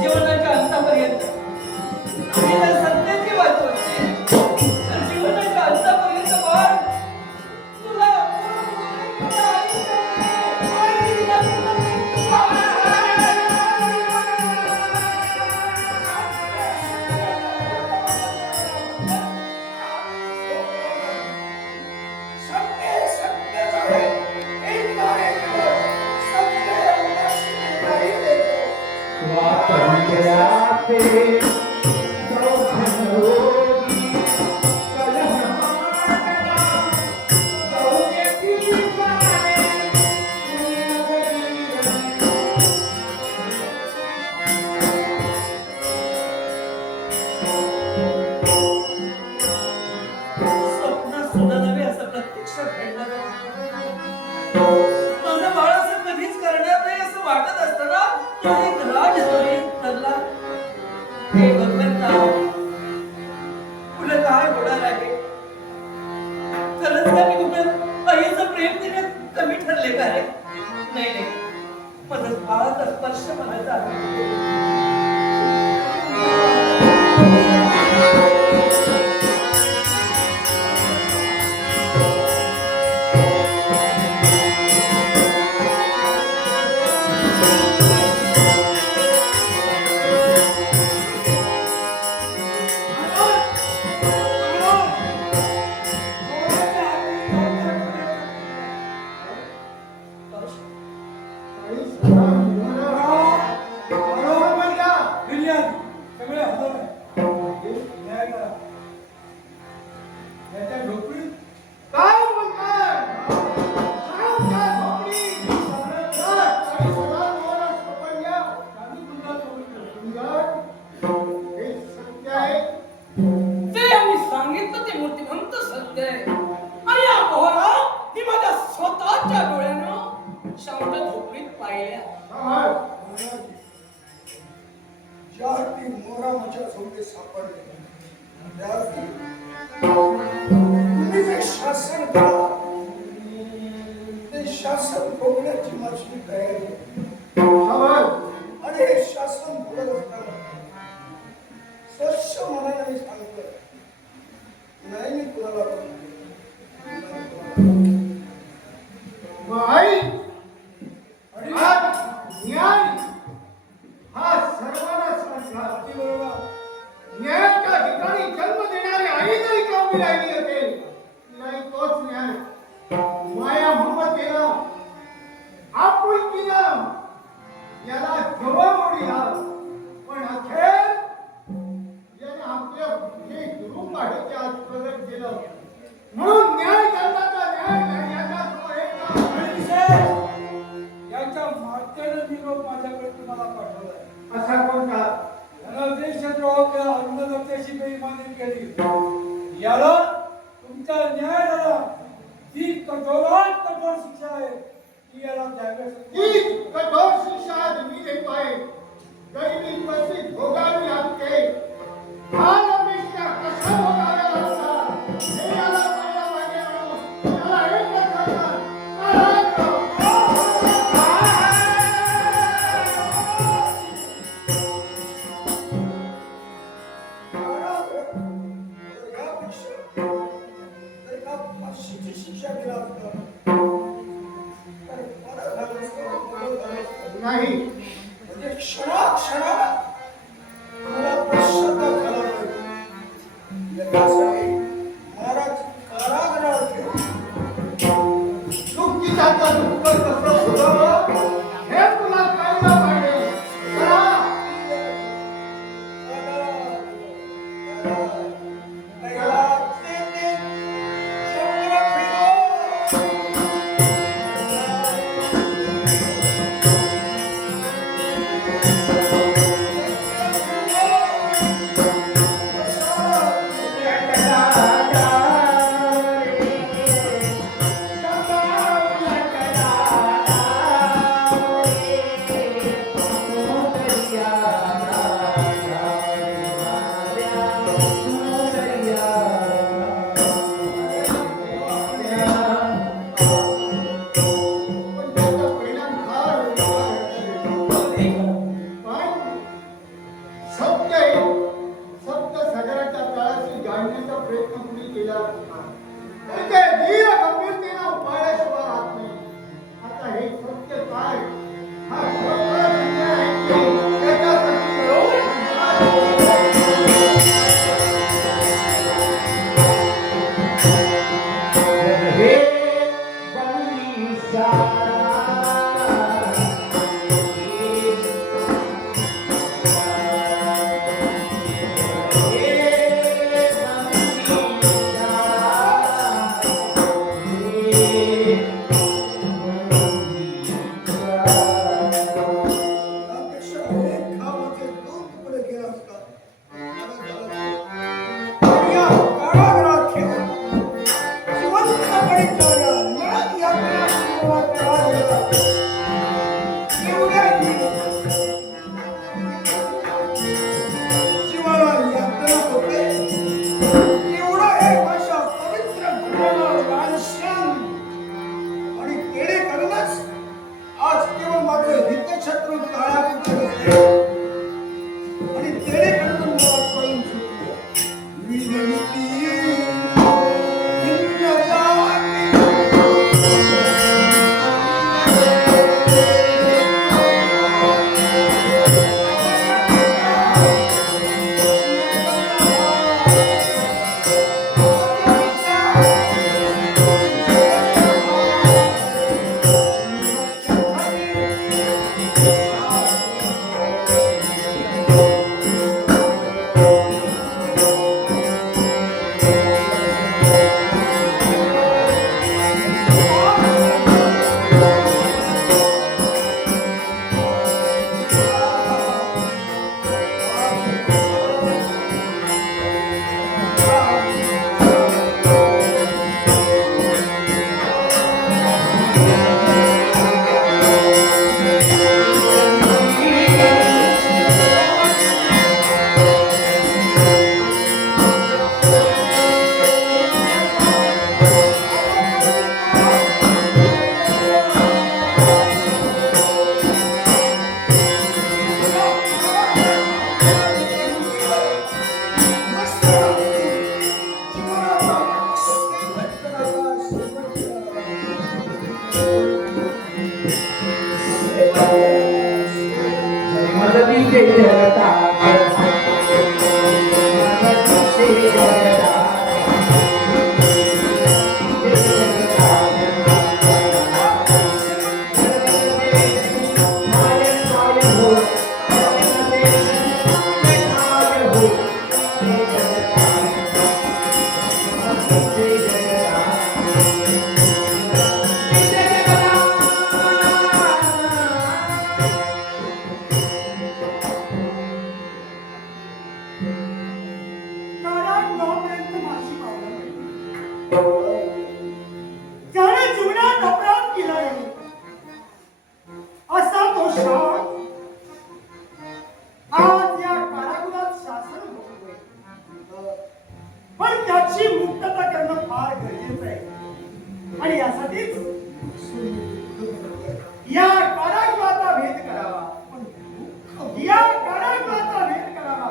जीवनाच्या अंतापर्यंत सत्याची बाजू असते. जीवनाच्या अंतापर्यंत बाळ तुला माझा बाळ असं कधीच करणार नाही असं वाटत असताना तो एक राजद्रोही ठरला. हे भगवंता, पुढे काय होणार आहे? खरंच का मी कुठं आईचं प्रेम देण्यात कमी ठरले का रे? नाही, माझं काळाचा स्पर्श मला जाणवतो. बरोबर म्हणला. फिर्याद सगळे हजर आहे. न्याय करा. याच्या झोपडीत काय म्हणताय? शांत झोपडी. सर, आणि सदा तुम्हाला सापडल्या. आम्ही तुमचा सोडून सुंदर, हे सत्य आहे. ते आम्ही सांगितलं ते मूर्तिमंत सत्य आहे. आणि या मोहरा ही माझ्या स्वतःच्या डोळ्यानं शांत झोपडीत पाहिल्या. सांभाळ. ज्या ती मोरा माझ्या झोपडीत सापडले त्या तुम्ही जे शासन करा ते शासन भोगण्याची माझी तयारी आहे. सांभाळ. आणि हे शासन भोगत असताना स्वच्छ मनाने मी सांगतोय नाही मी कुणाला बोलतो. मग आई, आज न्याय हा सर्वांना सारखा. अगदी बरोबर. न्यायाच्या ठिकाणी जन्म देणारी आई जरी कामी राहिली असेल नाही तोच न्याय. माया ममतेनं आपुलकीनं याला जवळवडीला पण अखेर याने आपल्या जे रूप आहे ते आज प्रगट केलं. म्हणून न्याय जन्माचा न्याय याचा तो एक आणि विशेष याच्या मागच्यानं निरोप माझ्याकडे तुम्हाला पाठवलाय. असा कोणता? याला देशद्रोह केला, अन्नदात्याशी बेईमानी केली. याला तुमच्या न्यायालयाला जी कठोरात कठोर शिक्षा आहे ती याला द्यावी. ही कठोर शिक्षा आज मी देतोय. गरिबी परिस्थिती भोगावी लागते. हाल अपेक्षा कशा भोगाव्या लागतात हे याला कळलं पाहिजे. म्हणून याला एकच सांगतात, यापेक्षा जर का फाशीची शिक्षा दिला असता तर बरं झालं असतं, बरं झालं असतं. नाही. म्हणजे क्षणाक्षणात मला पश्चाताप झाला पाहिजे. याच्यासाठी महाराज कारागृहात ठेवून चुकीचा दुःख कसं सुधारावं हे तुला कळलं पाहिजे. चला. Thank you. कारागृहापर्यंत माझी पावलं मिळाली. त्याने जीवनात अपराध केला नाही असा तो शाह आज या कारागृहात शासन भोगतोय. पण त्याची मुक्तता करणं फार गरजेचं आहे आणि यासाठीच या कारागृहाचा भेद करावा. या कारागृहाचा भेद करावा.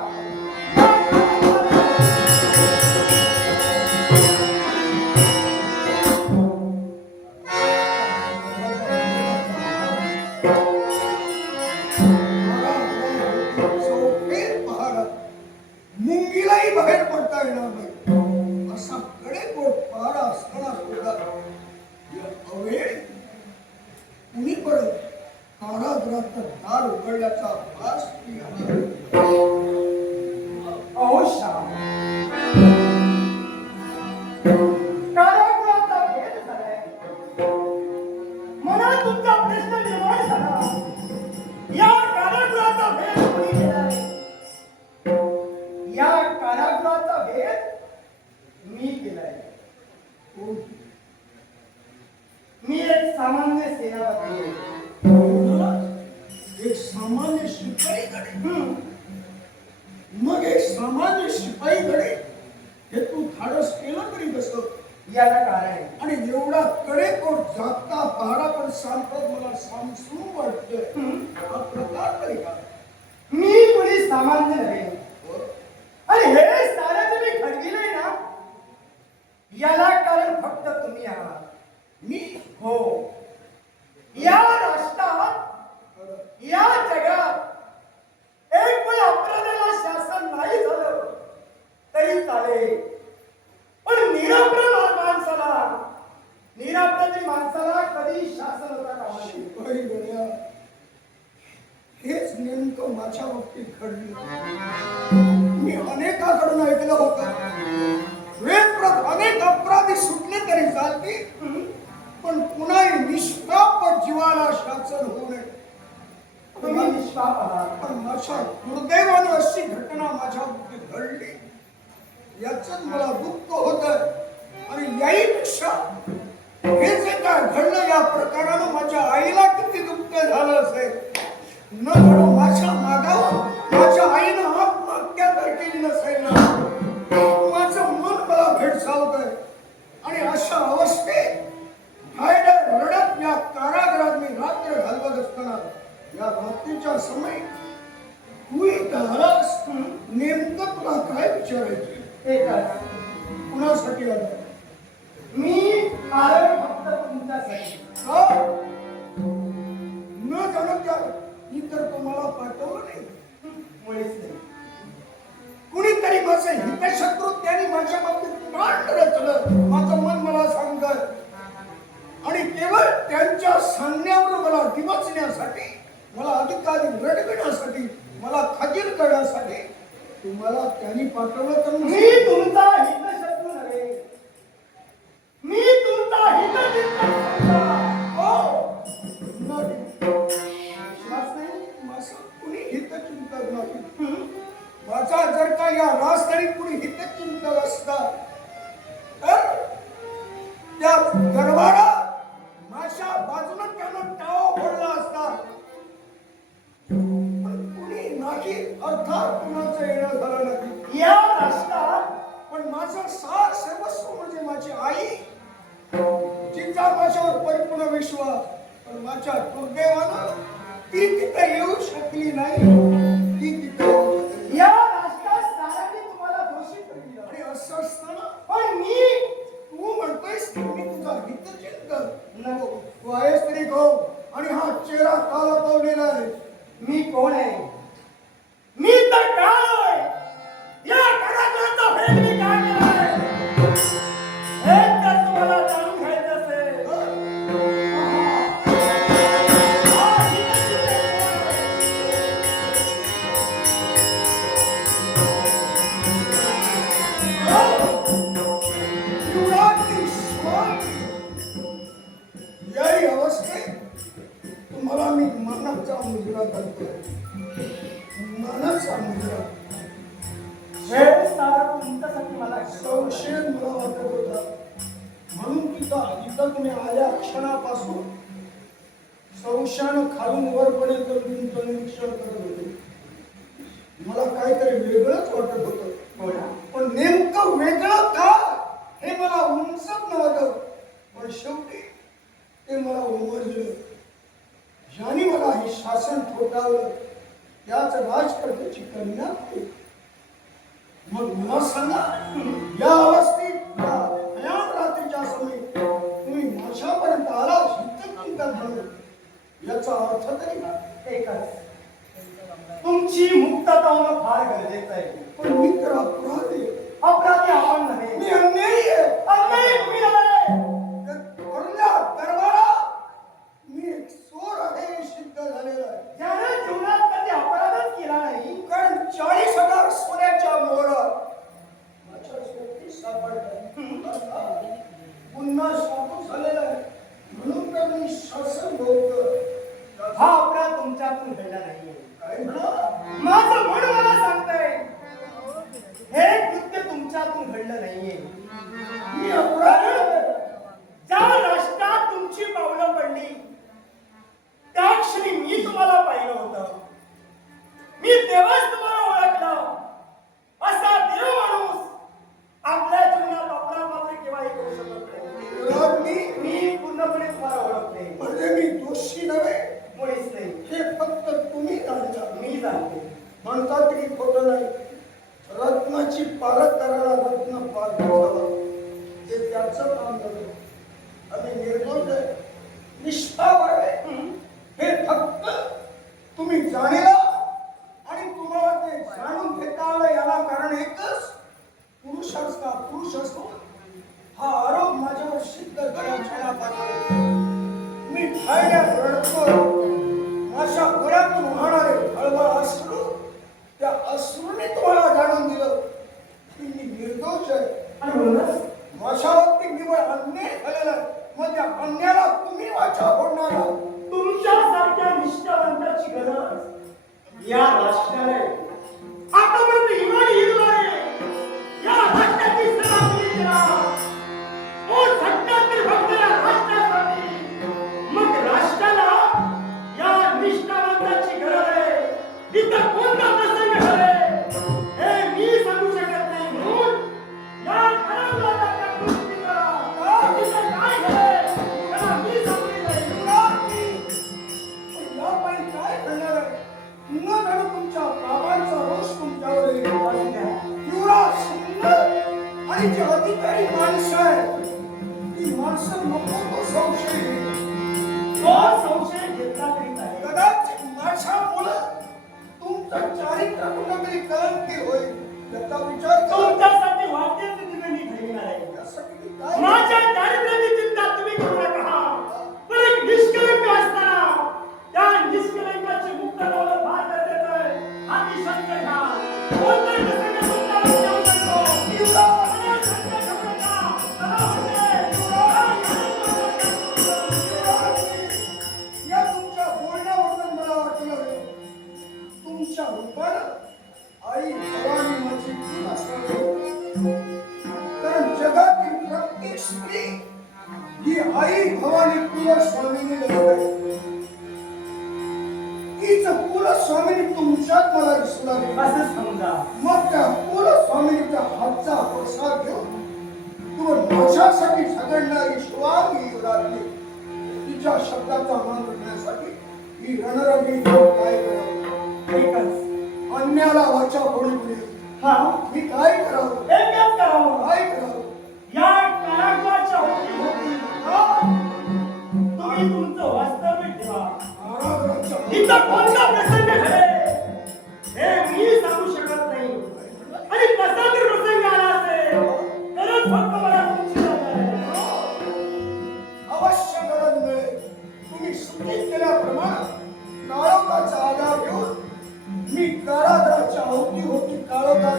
मुंगीलाही बाहेर पडता येणार नाही असा कडेकोट पहारा असताना सुद्धा या अवेळ कुणी परत कारागृहात दार उघडल्याचा भास ती अहो शाह, कारागृहाचा भेद झालाय. मनात तुमचा प्रश्न निर्माण झाला. या कारागृहाचा भेद कोणी केलाय? या कारागृहाचा भेद मी केलाय. मी एक सामान्य सेनापती आहे. एक सामान्य शिपाईकडे मग एक सामान्य शिपाईकडे हे तू धाडस केलं तरी कसं याला कारण आहे. आणि एवढा कडेकोट जागता पहारा पण सांगतात मला सामसूम वाटतंय हा प्रकार तरी का मी कोणी सामान्य नव्हे आणि हे सारं जे मी घडविलंय ना याला कारण फक्त तुम्ही आहात. मी हो, या राष्ट्रात या जगात एक पण अपराधाला शासन नाही झालं तरी चालेल, पण निरपराधी माणसाला कधी शासन होता कामा नये. शिपाई गड्या हेच नेमकं माझ्या बाबतीत घडलं. मी अनेकाकडून ऐकलं होतं वेळप्रत अनेक अपराधी सुटले तरी चालतील पण पुन्हा निष्पाप जीवाला शासन होऊ नये. तुम्ही निष्पाप आहात. पण माझ्या दुर्दैवानं अशी घटना माझ्या बाबतीत घडली याच मला दुःख होत आणि याहीपेक्षा हे जे काय घडलं या प्रकारानं माझ्या आईला किती दुःख झालं असेल. न घडून माझ्या मागावर माझ्या आईनं आत्महत्या तर केली नसेल ना. माझं मन मला भेडसावत आहे आणि अशा अवस्थेत रडत या कारागृहात मी रात्र घालवत असताना या रात्रीच्या समय तू इथं आलास. नेमकं तुला काय विचारायचं एकच, कुणासाठी आला मी आलोय फक्त तुमच्यासाठी. न जाणत त्या इतर तुम्हाला पाठवलं नाही मुळीच नाही. कुणीतरी माझे हितशत्रू त्यांनी माझ्या बाबतीत कांड रचलं माझं मन मला सांगत आणि केवळ त्यांच्या सांगण्यावर मला डिवचण्यासाठी मला अधिकाधिक रडविण्यासाठी मला खजील करण्यासाठी तुम्हाला त्यांनी पाठवलं तर मी तुमचा हितशत्रू नव्हे. मी तुमचा हितचिंतक हो नाही विश्वास नाही. माझा कुणी हितचिंतक नाही. माझा जर का या राजधानीत कुणी हितचिंतक असता तर त्या गरवाडा माझ्या बाजूला त्यानं टाव फोडला असता. पण कुणी नाही अर्थात कुणाचं येणं झालं नाही. या राष्ट्रात पण माझं सार सर्वस्व म्हणजे माझी आई जिचा माझ्यावर परिपूर्ण विश्वास पण माझ्या दुर्दैवानं ती तिथे येऊ शकली नाही. ती तिथे या राष्ट्रात साऱ्यांनी तुम्हाला दोषी ठरविलं आणि असं असताना पण मी तू म्हणतोयस की मी तुझा हितचिंतक नको. तू आहेस तरी को आणि हा चेहरा काला पावलेला आहे. मी कोण आहे इतर काय या कानाचा भेद मी काय केलाय हे तर तुम्हाला जाणून घ्यायचं असेल युवराजनी स्वामी याही अवस्थेत तुम्हाला मी मनाचा मुजरा करतोय. मनाचा मुजरा. हे सारं तुमच्यासाठी मला संशय मला वाटत होता म्हणून तिथं तुम्ही आल्या क्षणापासून संशयानं खालून वरपर्यंत तुमचं निरीक्षण करत होते. मला काहीतरी वेगळंच वाटत होतं पण नेमकं वेगळं का हे मला उमसत नव्हतं. पण शेवटी ते मला उमजलं. ज्याने मला हे शासन ठोठावलं त्याच राजकर्त्याची कन्या होती. मग मला सांगा या अवस्थेत या भयान रात्रीच्या समय तुम्ही माझ्यापर्यंत आला चिंता झालं याचा अर्थ तरी काय? एकच तुमची मुक्तता होणं फार गरजेचं आहे. पण मी तर अपराधी आहे. अपराधी आपण नव्हे मी अन्यायी आहे. अन्यायी तुम्ही नव्हे. करुणा दरबारा मी एक चोर आहे हे सिद्ध झालेलं आहे. ज्याने जीवनात कधी अपराधच केला नाही कारण 40,000 सोन्याच्या मोहरात माझ्या सोबती सापडल्या. पुन्हा शाबूत झालेला आहे म्हणून तर मी शासन होतं. हा अपराध तुमच्यातून घडला नाहीये. काय म्हणा माझं मन मला सांगतंय हे कृत्य तुमच्यातून घडलं नाहीये. मी अपराधी आहे. ज्या राष्ट्रात तुमची पावलं पडली त्या क्षणी मी तुम्हाला पाहिलं होतं. मी तेव्हाच तुम्हाला ओळखलं. असा देव माणूस आपल्या जीवनात अपराध मात्र केव्हाही करू शकत नाही. विरोधी मी पूर्णपणे तुम्हाला ओळखते. म्हणजे मी दोषी नव्हे मुळीच नाही. हे फक्त तुम्ही जाणता. मी जाणते. म्हणतात की खोटं नाही. रत्नाची पारख करायला रत्न पार करावा हे त्याचं काम नव्हे. आम्ही निर्दोष आहे निष्ठावान आहे हे फक्त तुम्ही जाणीला आणि तुम्हाला ते जाणून घेता आलं याला कारण एकच पुरुषाच का पुरुष असतो हा आरोप माझ्यावर सिद्ध करायला पाहिजे. मी ठाण्यात रडतो. माझ्या गळ्यातून वाहणारे हळहळ अश्रू त्या अश्रूने तुम्हाला जाणून दिलं की मी निर्दोष आहे. आणि म्हणूनच माझ्यावरती निवड अन्याय झालेला आहे. मग त्या अन्यायाला तुम्ही वाचा फोडणार आहात. तुमच्यासारख्या निष्ठावंताची गरज या राष्ट्राला आहे. आतापर्यंत इमानी हिरवाने या राष्ट्राची सेवा तुम्ही केला. ओ सत्याहत्तर फक्त या राष्ट्रासाठी. मग राष्ट्राला या निष्ठावंताची गरज आहे. इथं कोणता प्रसंग घडेल हे मी सांगू शकत नाही. म्हणून या घराला त्या गोष्टीला इथं काय घडेल त्याला मी सांगू शकत नाही. यापायी काय घडणार आहे? न जाणं तुमच्या बाबांचा रोष तुमच्यावर येईल. युवराज सुंदर आणि जे अधिकारी माणसं आहेत ती माणसं नको तो संशय घेईल. तो संशय घेतला तरी चालेल. कदाचित माझ्यामुळं तुमचं चारित्र्य कुठंतरी कलंकी होईल याचा विचार करा. तुमच्यासाठी वाद्य तिथे मी ठेवणार आहे. यासाठी मी काय माझ्या दारिद्र्याची चिंता तुम्ही करू नका. पण एक निष्कलंक असताना त्या निष्कलंकाची मुक्त होणं फार गरजेचं आहे. हा निशंक घ्या. कोणताही प्रसंग तुमच्यावर येऊ शकतो. मला शंका घेऊ नका. मला या तुमच्या बोलण्यावरून मला वाटलं तुमच्या रूपानं आई भवानी माझी खूप असावी. कारण जगातील प्रत्येक स्त्री ही आई भवानी कुलस्वामिनी आहे. तीच कुलस्वामिनी तुमच्यात मला दिसू लागली. असं समजा. मग त्या कुलस्वामिनीच्या हातचा प्रसाद घेऊन तू माझ्यासाठी झगडणारी शिवांगी लागली. तिच्या शब्दाचा मान राखण्यासाठी ही रणरंगी काय करावं? एकच. अन्याला वाचा फोडली. हा मी काय करावं? एकच करावं. काय करावं? या कारागृहाच्या होती तुम्ही तुमचं वास्तव्य ठेवा. महाराजांच्या इथं कोणता प्रसंग घडेल हे मी सांगू मी कारागृहाची आहुती होती काळोखा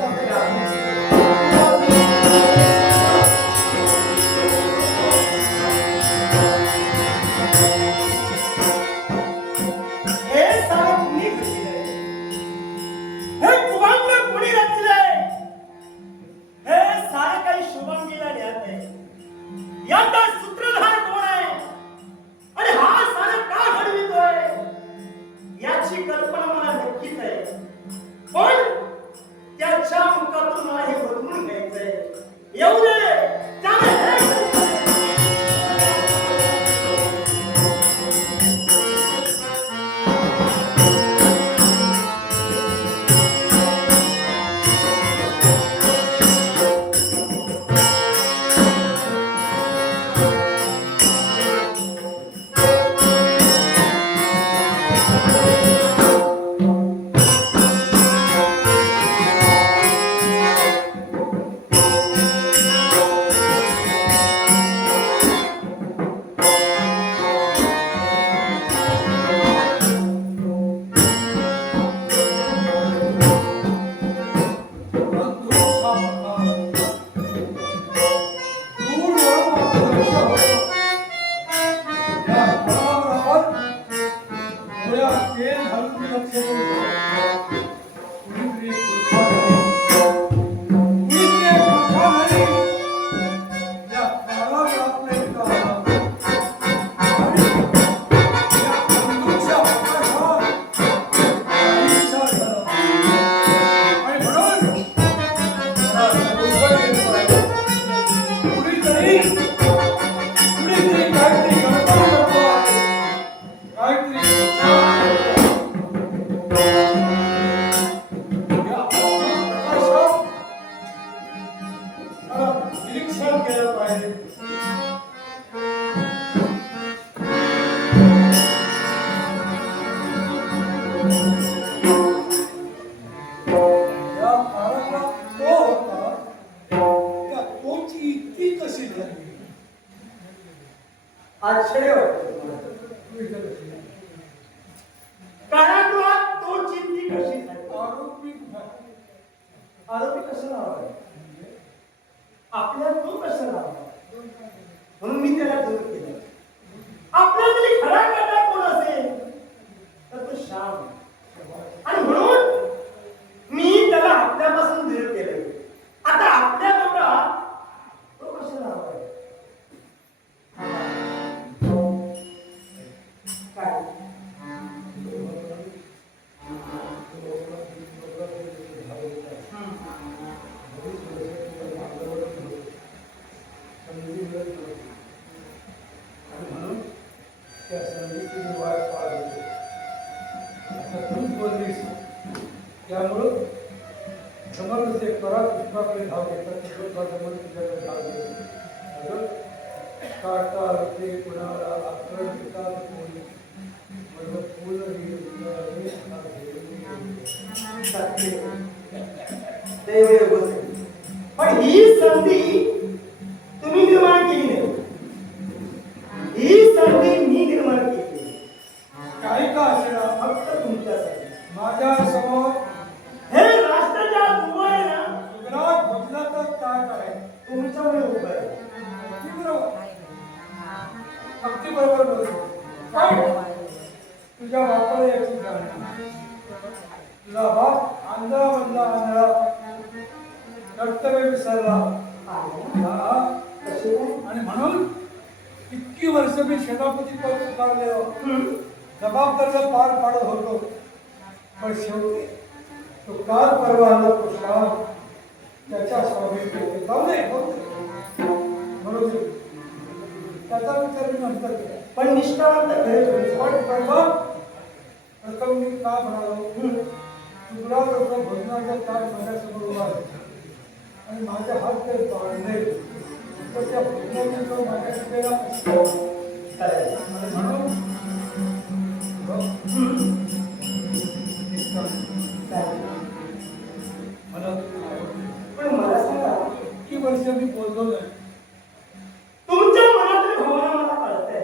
हे सारं कुणी घडलंय? हे कुभांड कुणी रचलंय? हे सारं काही शुभांगीला न्यात आहे. याचा सूत्रधार कोण आहे? आणि हा सारं का घडवितोय? याची कल्पना मला नक्कीच आहे. पण त्याच्या मुखातून मला हे बदलून घ्यायचंय. येऊ दे, त्याला हे घडवून दे. आश्चर्य वाटतं तुम्हाला? कारागृहात तो चिंती कशी झाली? आरोपी कशाला हवाय? आपल्याला तो कशाला हवा? म्हणून मी त्याला दूर केलं. आपला तरी खरा करता कोण असेल तर तो श्याम. आणि म्हणून मी त्याला आपल्यापासून दूर केलं. आता आपल्या लोकात तो कशाला हवाय? काय म्हणून त्या संधीची वाट पाहत होतो. आता तूच बोललीस त्यामुळं समोरच एक परा पुष्पाकडे धाव घेतात. समोर तुझ्याकडे धाव घेतात. काटा ते कुणाला आक्रमण देतात. पण ही संधी तुम्ही निर्माण केली नाही. ही संधी मी निर्माण केली. काही का असेना फक्त तुमच्यासाठी. माझ्या समोर हे राष्ट्राच्या उभं आहे ना, गुजरात बदला तर काय करायचं? तुमच्यामुळे उभं आहे. अगदी बरोबर, अगदी बरोबर बोलतो. काय तुझ्या बापाला याची जाणीव. तुझा बाप आंधळा बनला, आंधळा, कर्तव्य विसरला. आणि म्हणून इतकी वर्ष मी सेनापती पद स्वीकारलेलो, जबाबदारीला पार पाडत होतो. पण शेवटी तो काल परवा आला तो श्राम त्याच्या स्वामी जाऊ नये म्हणून त्याचा विचार मी नंतर केला. पण निष्ठावंत खरे पण प्रथम मी का म्हणालो, तुकडा करतो भजनाचा काय माझ्यासमोर उभा आहे आणि माझ्या हात ते बांधले तर त्या भजनाने तो माझ्याशी केला आणि म्हणून पण मला सांगा, इतकी वर्ष मी बोललो नाही. तुमच्या मनातली भावना मला कळते.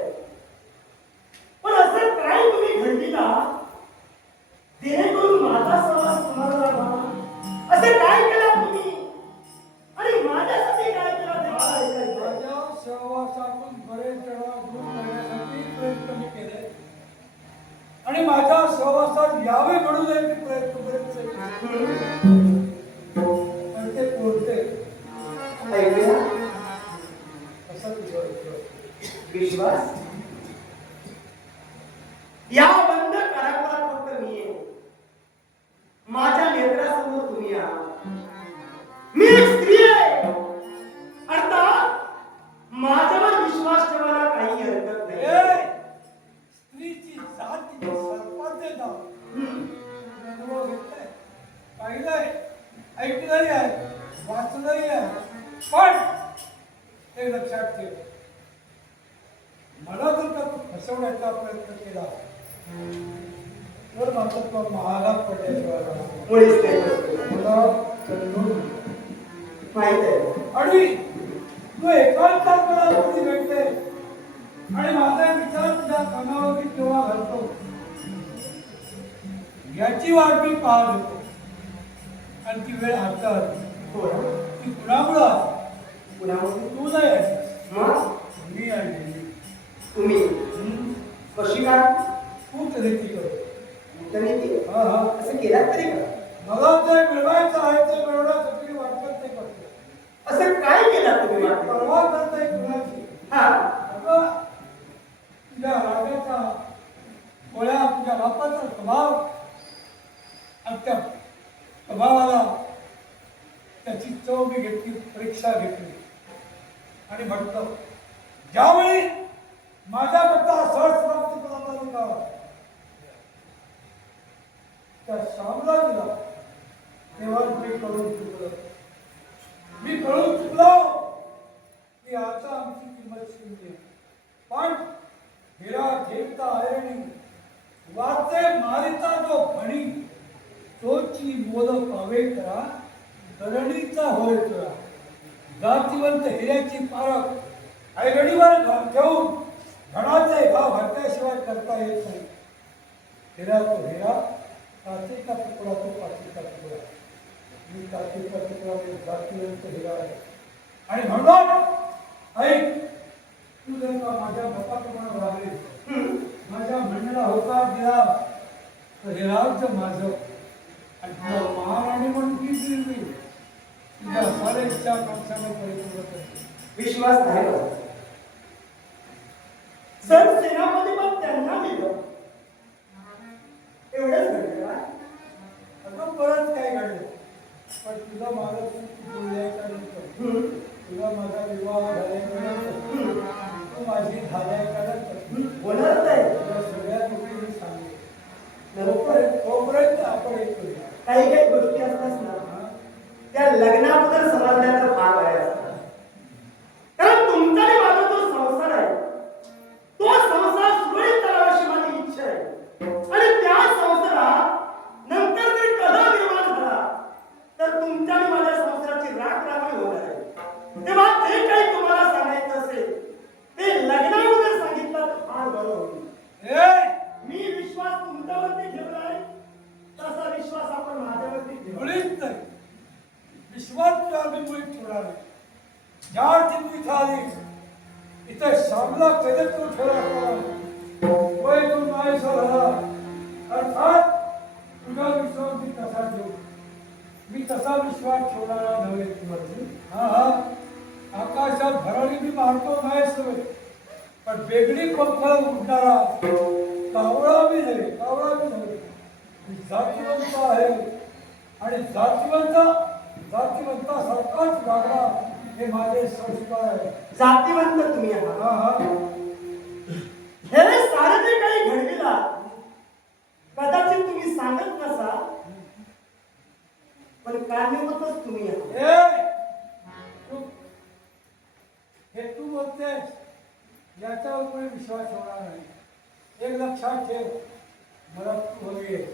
पण असं काय तुम्ही घडलीला जेणेकरून माझा महाराज असे काय केलं तुम्ही आणि माझ्यासाठी काय केलं ते मला ऐकायचं आहे. माझ्या सहवासातून बरेच जण दूर करण्यासाठी प्रयत्न मी केले आणि माझ्या सहवासात यावे म्हणून मी प्रयत्न बरेच केले. पण ते कोणते ऐकूया असं विचारतो. विश्वास या बंद कारागृहात फक्त मी आहे. माझ्या नेत्रासमोर तुम्ही आहात. मी एक स्त्री आहे. अर्थात माझ्यावर विश्वास ठेवायला काही हरकत नाही. स्त्रीची जातीची सर्पाचे नाव अनुभव घेतलाय, पाहिलंय, ऐकलंही आहे, वाचलंही आहे. पण हे लक्षात ठेव, मला जर का तू फसवण्याचा प्रयत्न केला तर मात्र तो महागात पडल्याशिवाय राहणार नाही. मुळीच काही नसते. मला कल्लोळ माहित आहे. आणि तू एकांतात मला कोणी भेटते आणि माझा विचार तुझ्या कानावर मी केव्हा घालतो याची वाट मी पाहत होतो. आणि ती वेळ आता आली. हो ना? ती कुणामुळं पुण्यामध्ये तू नाही आहेस, मग मी आहे. तुम्ही कशी काय खूप रीती करतो. नीती हा हा, असं केलं तरी का? मला जे मिळवायचं आहे ते मिळवण्यासाठी वाटत ते करतो. असं काय केलं तुम्ही? परवा करताय कुणाची? हा अगं, तुझ्या राजाचा गोळ्या तुझ्या बापाचा स्वभाव आणि त्या स्वभावाला त्याची चव मी घेतली, परीक्षा घेतली आणि म्हटलं ज्यावेळी माझ्याकरता सहज प्राप्त करता होता त्या श्यामला दिला तेव्हा मी कळून चुकलो. मी कळून चुकलो की आता आमची किंमत शून्य. पण हिरा घेता ऐरणी वाचे मारिता जो म्हणी तोची मोल पावे करा धरणीचा होय तुला. जातीवंत हिऱ्याची पारख ऐरणीवर ठेवून धनाचे भाव घातल्याशिवाय करता येत नाही. हिरा तो हिरा, काचेचा तुकडा तो काचेचा तुकडा. मी काचेचा तुकडा मी जातीवंत हिरा आहे. आणि म्हणून ऐक, तू जर का माझ्या मताप्रमाणे वागले, माझ्या म्हणण्याला होकार दिला तर हे राज्य माझं आणि तुला महाराणी म्हणून की दिली तुझ्या साऱ्या इच्छा पक्षाला परिपूर्ण करते. विश्वास नाही बसत. सर सेनापती पण त्यांना दिलं एवढंच घडलं का? अगं परत काय घडलं, पण तुझा माझा बोलल्याच्या नंतर, तुझा माझा विवाह झाल्याच्या नंतर, तू माझी झाल्याच्या नंतर होणार नाही. तुझ्या सगळ्या गोष्टी मी सांगितलं. तोपर्यंत आपण एक करूया. काही काही गोष्टी असतात ना त्या लग्नाबद्दल समजल्या तर फार बऱ्या असतात. कारण तुमचा आणि माझा जो संसार आहे तो संसार सुरळीत करावाशी माझी इच्छा आहे. आणि त्या संसारात नंतर जरी कलह निर्माण झाला तर तुमच्या आणि माझ्या संसाराची राखराखी होणार आहे. तेव्हा ते काही तुम्हाला सांगायचं असेल ते लग्नाबद्दल सांगितलं तर फार बरं होईल. मी विश्वास तुमच्यावरती ठेवलाय तसा विश्वास आपण माझ्यावरती ठेवला. मुळीच नाही. विश्वास तुझ्या मी मुळीच ठेवणार नाही. ज्या अर्थी तू इथं आली इथं श्यामला केले तू ठेवला वय तू नाहीसा झाला. अर्थात तुझा विश्वास मी कसा ठेवू, मी तसा विश्वास ठेवणारा नव्हे तुझ्यावरती. हा हा, आकाशात भरारी मी मारतो नाही सवय, पण वेगळी पंख उडणारा कावळा बी नव्हे, कावळा बी नव्हे. मी जातीवंत आहे आणि जातीवंतासारखाच वागणा हे माझे संस्कार आहे. जातीवंत तुम्ही आहात. हा हा, हे सारे जे काही घडविला कदाचित तुम्ही सांगत नसा पण कारणीभूतच तुम्ही आहात. हे तू बोलतेस याच्यावर कोणी विश्वास होणार नाही. एक लक्षात ठेव, मला तू हवी आहे.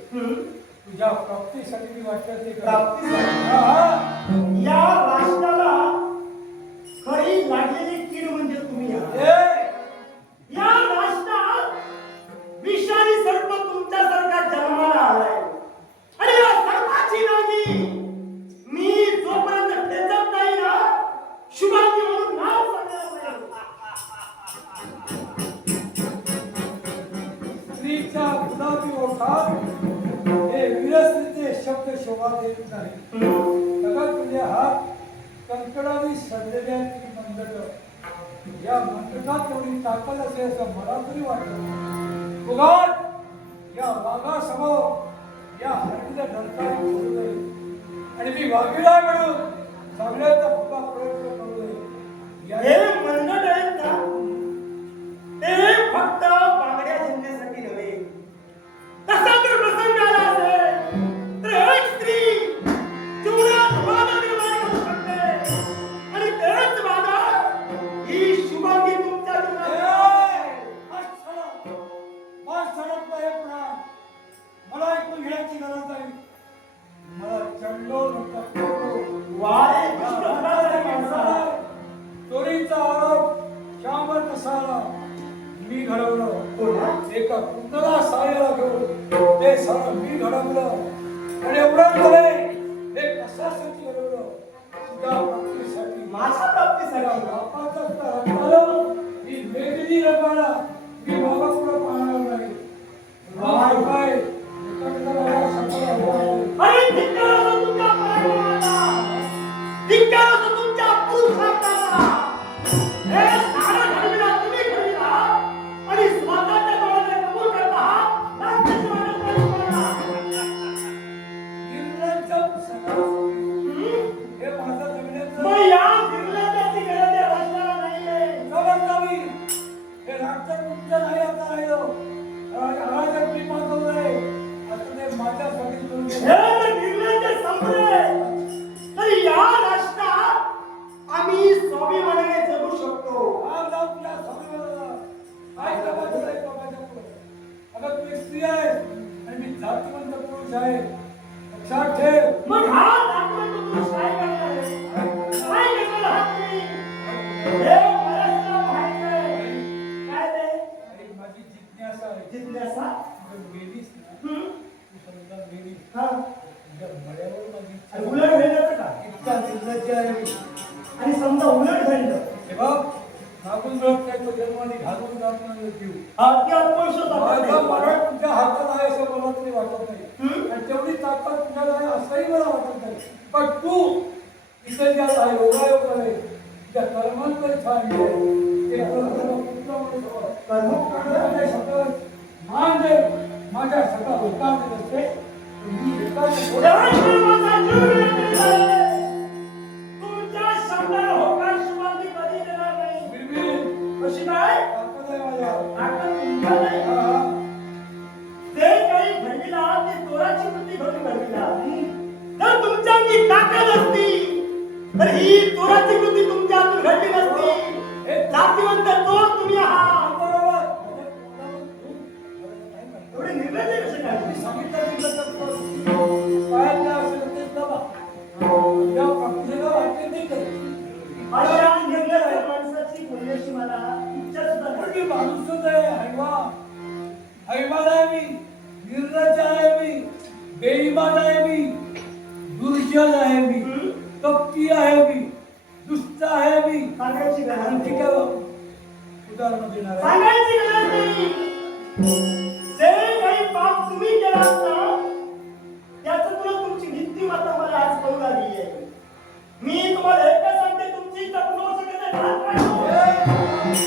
तुझ्या प्राप्तीसाठी मी वाटतं ते प्राप्तीसाठी? हा हा, या राष्ट्राला खरी लागलेली कीड म्हणजे तुम्ही आहात. या राष्ट्रात विषारी सर्प तुमच्यासारखा जन्माला आलाय आणि या सर्पाची नाव वीरस्त्रीचे शब्द शोभा देत नाही. सगळ्यात म्हणजे हात कंकणाने सजलेल्या ती मंडट, या मंडटात एवढी ताकद असेल असं मला तरी वाटतं. उगाच या वाघासमोर या हरणीला ढळकाळी करू नये आणि मी वाघीला म्हणून सगळ्याचा फुगा प्रयत्न करू नये. हे मंडळ आहेत का ते फक्त बांगड्या जिंकण्यासाठी नव्हे. तसा जर प्रसंग आला असेल तर एक स्त्री जीवनात वादा निर्माण करू शकते आणि तेच वादा ही शुभांगी तुमच्या मला ऐकून घेण्याची गरज नाही. मला चंडोल चोरीचा आरोप श्यामर कसाला मी घडवलं. एका कुंडला सायाला घेऊन ते सारं मी घडवलं आणि एवढं नव्हे, हे कशासाठी घडवलं? तुझ्या प्राप्तीसाठी, माझ्या प्राप्तीसाठी. बापाचा रंगाला मी वेगळी रंगाला मी बाबा पुढं पाहणार नाही. काय अरे धिक्कार असो तुमच्या पराक्रमाला, धिक्कार असो तुमच्या पुरुषार्थाला. हे सारं घडविला तुम्ही घडविला आणि स्वतःच्या डोळ्याने कबूल करता आहात. राज्याची वाटत नाही तुम्हाला. निर्लज्ज सदाशिव, हे माझं जगण्याचं मग या निर्लज्जाची गरज या राष्ट्राला नाहीये. जबाबदारी हे राज्य तुमचं नाही. आता राहिलं अराजक मी पाठवलंय असं ते माझ्यासाठी करून हे घेतलं. जर निर्लज्ज संपले तर या राष्ट्रात आम्ही स्वाभिमानाने जगू शकतो. आज जाऊन तुझ्या स्वाभिमानाला काय जबाबदारी आहे बाबाच्या पुढं? अगं तू एक स्त्री आहे आणि मी जातीवंत पुरुष आहे. लक्षात ठेव. मग हा जातीवंत पुरुष काय करणार आहे? काय करणार आहात तुम्ही? हे बऱ्याचदा माहित आहे. काय ते? आणि माझी जिज्ञासा आहे. जिज्ञासा? अगं मेलीस ना, हं? तू समजा मेली, हा. तुझ्या मळ्यावर माझी इच्छा आणि आहे. उलट घडलं का? इतका निर्लज्ज आहे मी. आणि समजा उलट घडलं. हे बघ, मागून मिळत काय तो जन्माने घालून जात नाही जीव. हा ते अपयश माझा होता. मरण तुझ्या हातात आहे असं मला तरी वाटत नाही. हं? आणि तेवढी ताकद तुझ्याला आहे असंही मला वाटत नाही. पण तू इथे ज्या योगायोग आहे त्या कर्मांतर छान आहे. ते आपलं पुत्र म्हणून कर्म माझ्या सकल मान दे, माझ्या सकल होकार असते. मी एकाच उदाहरण माझा जीव निर्णय. तुमच्या शब्दाला होकार शुभांगी कधी देणार नाही. बिलबिल कशी काय? ताकद आहे माझ्या. ताकद तुमच्या नाही. हा. जे काही घडविला ते चोराची वृत्ती घडून घडविला. जर तुमच्या अंगी ताकद असती तर ही चोराची वृत्ती तुमच्या हातून घडली नसती. जातीवंत चोर तुम्ही आहात. बरोबर. एवढे निर्लज्ज कसे काय? मी सांगितलं की कसं करू. काय काय असेल तेच दाबा. या प्रकृतीला वाटते ते कर. अशा निर्लज्ज माणसाची बोलण्याची मला इच्छा सुद्धा पण नाही. मी माणूसच आहे, हैवान. हैवान आहे मी, निर्लज्ज आहे मी, बेईमान आहे मी, दुर्जन आहे मी, कपटी आहे मी, दुष्ट आहे मी. सांगायची गरज आणखी नाही. काय उदाहरण देणार आहे? सांगायची गरज नाही. जे काही पाप तुम्ही केलात ना त्याचं तुला तुमची नीतिमत्ता मला आज कळून आली आहे. मी तुम्हाला एकच सांगते, तुमची इच्छा पूर्ण होऊ शकत नाही. घरात राहा.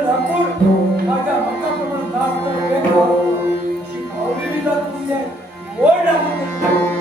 माझ्या मताप्रमाणे जास्त वेग अशी भावलेली जात ओढ लागून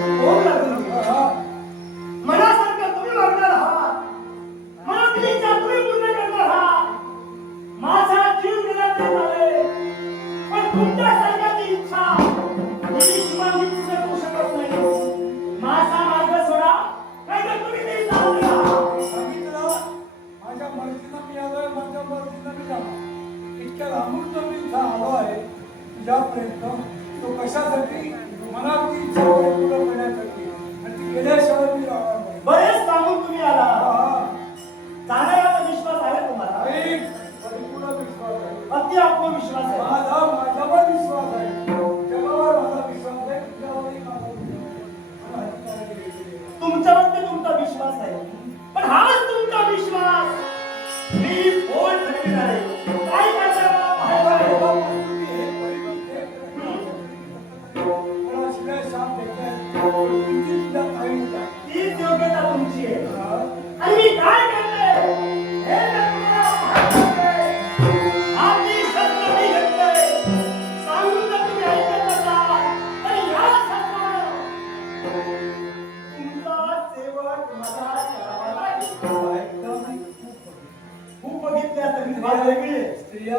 बात वेगळी आहे. स्त्रिया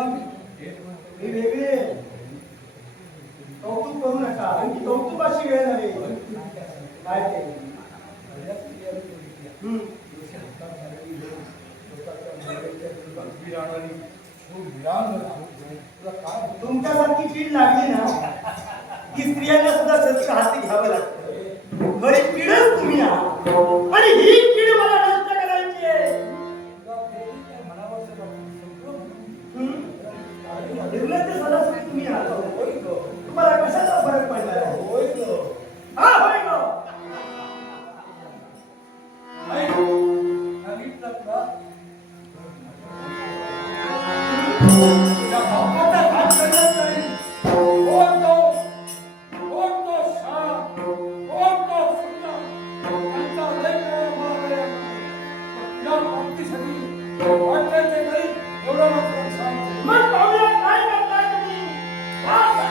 ही वेगळी आहे. कौतुक करू नका. ही कौतुकाची वेळ नव्हे. काय ते तुमच्यासारखी कीड लागली ना की स्त्रियांना सुद्धा शस्त्र हाती घ्यावं लागतं. खरी कीडच तुम्ही आहात आणि ही कीड मला नष्ट करायची आहे. निर्लज्ज सदासुरी तुम्ही आहात. तुम्हाला कशाचा फरक पडला आहे? हा होय गो. मग पाहूया काय करताय तुम्ही.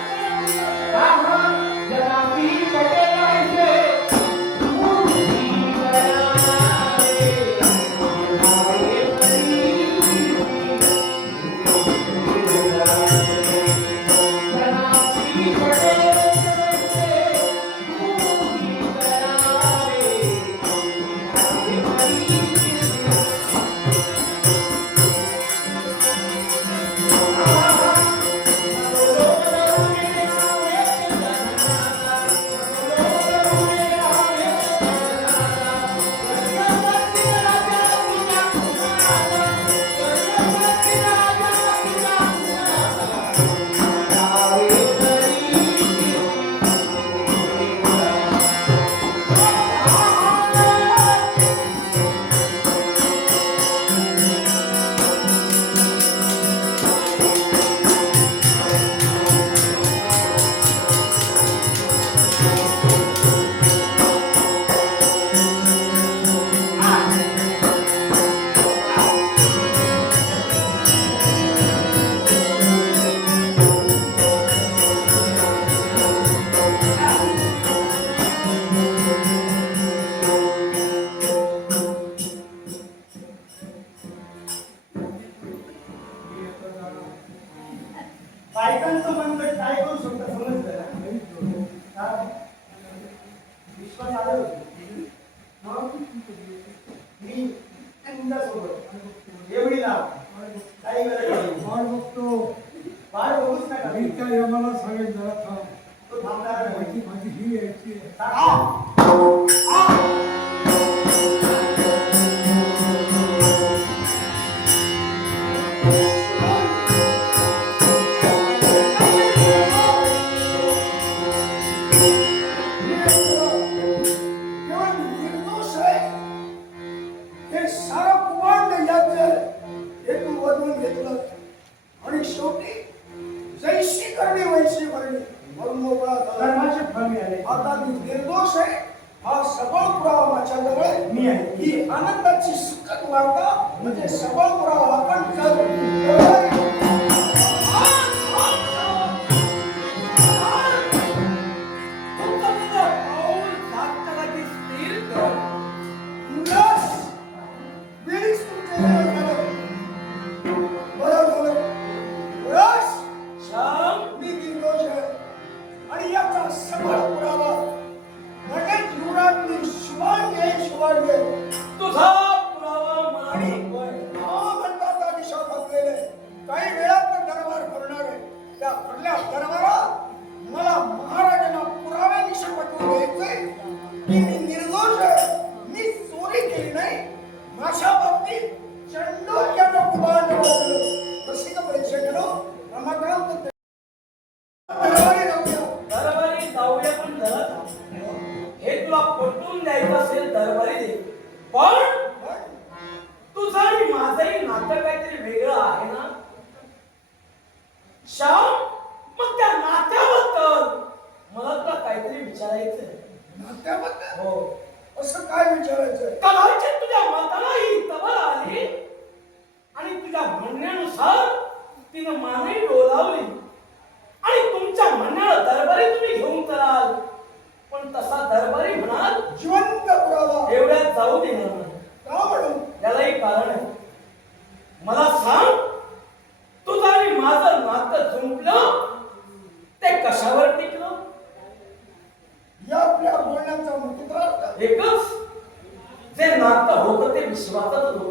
बायकांचं मनगट काय करू शकता समजलं ना? हा? विश्वास आला मग मी तुमच्यासोबत एवढी लाभ काही गरज नाही. वाट बघतो. वाट बघूच नका. मी काय आम्हाला सांगेल जरा थांब. तो थांबणार नाही. माझी ही यायची आहे. केवळ निर्दोष आहे. हे सारं कुमांड याचं हे तू वधवून घेतलं आणि शेवटी जैशी करणे वैशी करणे म्हणून मोकळा झाला. धर्माचे फळ मिळाले. आता तू निर्दोष आहे हा सबळ पुरावा माझ्याजवळ आहे. मी आहे. ही आनंदाची सुखद वार्ता म्हणजे सबळ पुरावा आपण आणि याचा सबळ पुरावा म्हणजे जीवनातली शुभांगे शुभांगे तुझा पुरावा आणि मला म्हणतात दिशा घातलेले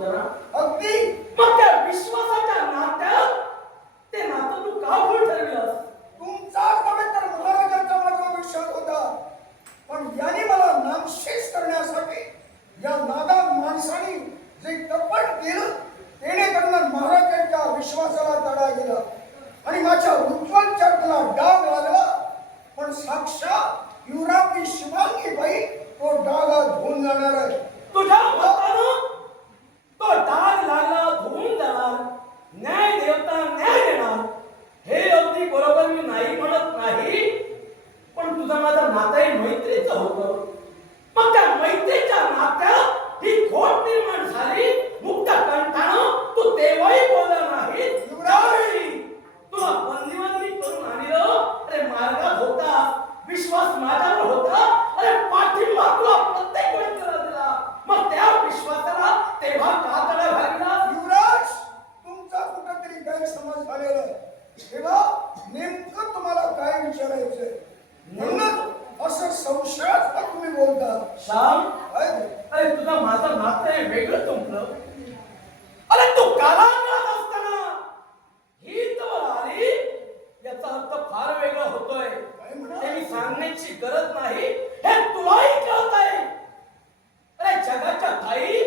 होतं ना? अगदी मग त्या विश्वासाच्या नात्यात ते नातं तू का भूल ठरविलंस? तुमचाच नव्हे तर महाराजांचा माझा विश्वास होता. पण याने मला नामशेष करण्यासाठी या नादान माणसाने जे कपट केलं तेने करून महाराजांच्या विश्वासाला तडा गेला आणि माझ्या उज्ज्वल चर्चेला डाग लागला. पण साक्षात युवराजी शिवांगी बाई तो डागा धुवून जाणार आहे. तुझ्या मतानं तो डाग लागला धुवून जाणार, न्याय देवता न्याय देणार, हे अगदी बरोबर मी नाही म्हणत नाही. पण तुझं माझं नातं मैत्रीचं होतं. मग त्या मैत्रीच्या नात्यात ही खोट निर्माण झाली. मुक्त कंठानं तू तेव्हाही बोलला नाही. त्यावेळी तुला बंदीबंदी करून आणलं. अरे मार्गात होता, विश्वास माझ्यावर होता. अरे पाठिंबा तुला प्रत्येक गोष्टीला दिला. मग त्या विश्वासाला तेव्हा का तडा घालला? युवराज, तुमचा कुठेतरी गैरसमज झालेला आहे. तेव्हा नेमकं तुम्हाला काय विचारायचंय? म्हणून असं संशयास्पद तुम्ही बोलता. श्याम, काय? अरे तुझं माझं नातं हे वेगळं तुमचं. अरे तू कालांतरात असताना ही जवळ आली याचा अर्थ फार वेगळा होतोय. ते मी सांगण्याची गरज नाही, हे तुलाही कळत आहे. अरे जगाच्या ताई,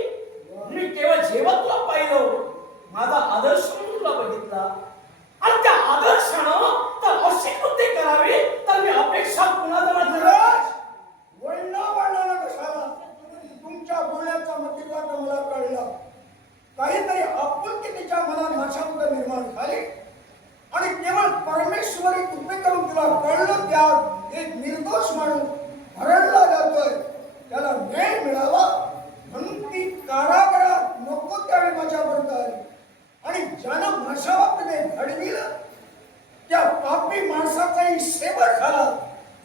मी केवळ जेव्हा तुला पाहिलं, माझा आदर्श म्हणून तुला बघितला आणि त्या आदर्शानं तर अशी कृती करावी तर मी अपेक्षा कुणाला युवराज, वळणा कशाला? तुमच्या बोलण्याचा मतिवाद मला कळला. काहीतरी आपुलकी तिच्या मनात माझ्यामध्ये निर्माण झाली आणि केवळ परमेश्वरी कृपे करून तुला कळलं त्या एक निर्दोष माणूस भरडला जातोय, त्याला न्याय मिळावा म्हणून ती कारागृहात नको त्यावेळी माझ्यापर्यंत आली. आणि ज्यानं माझ्या बाबतीत घडविलं त्या पापी माणसाचाही सेवक झाला.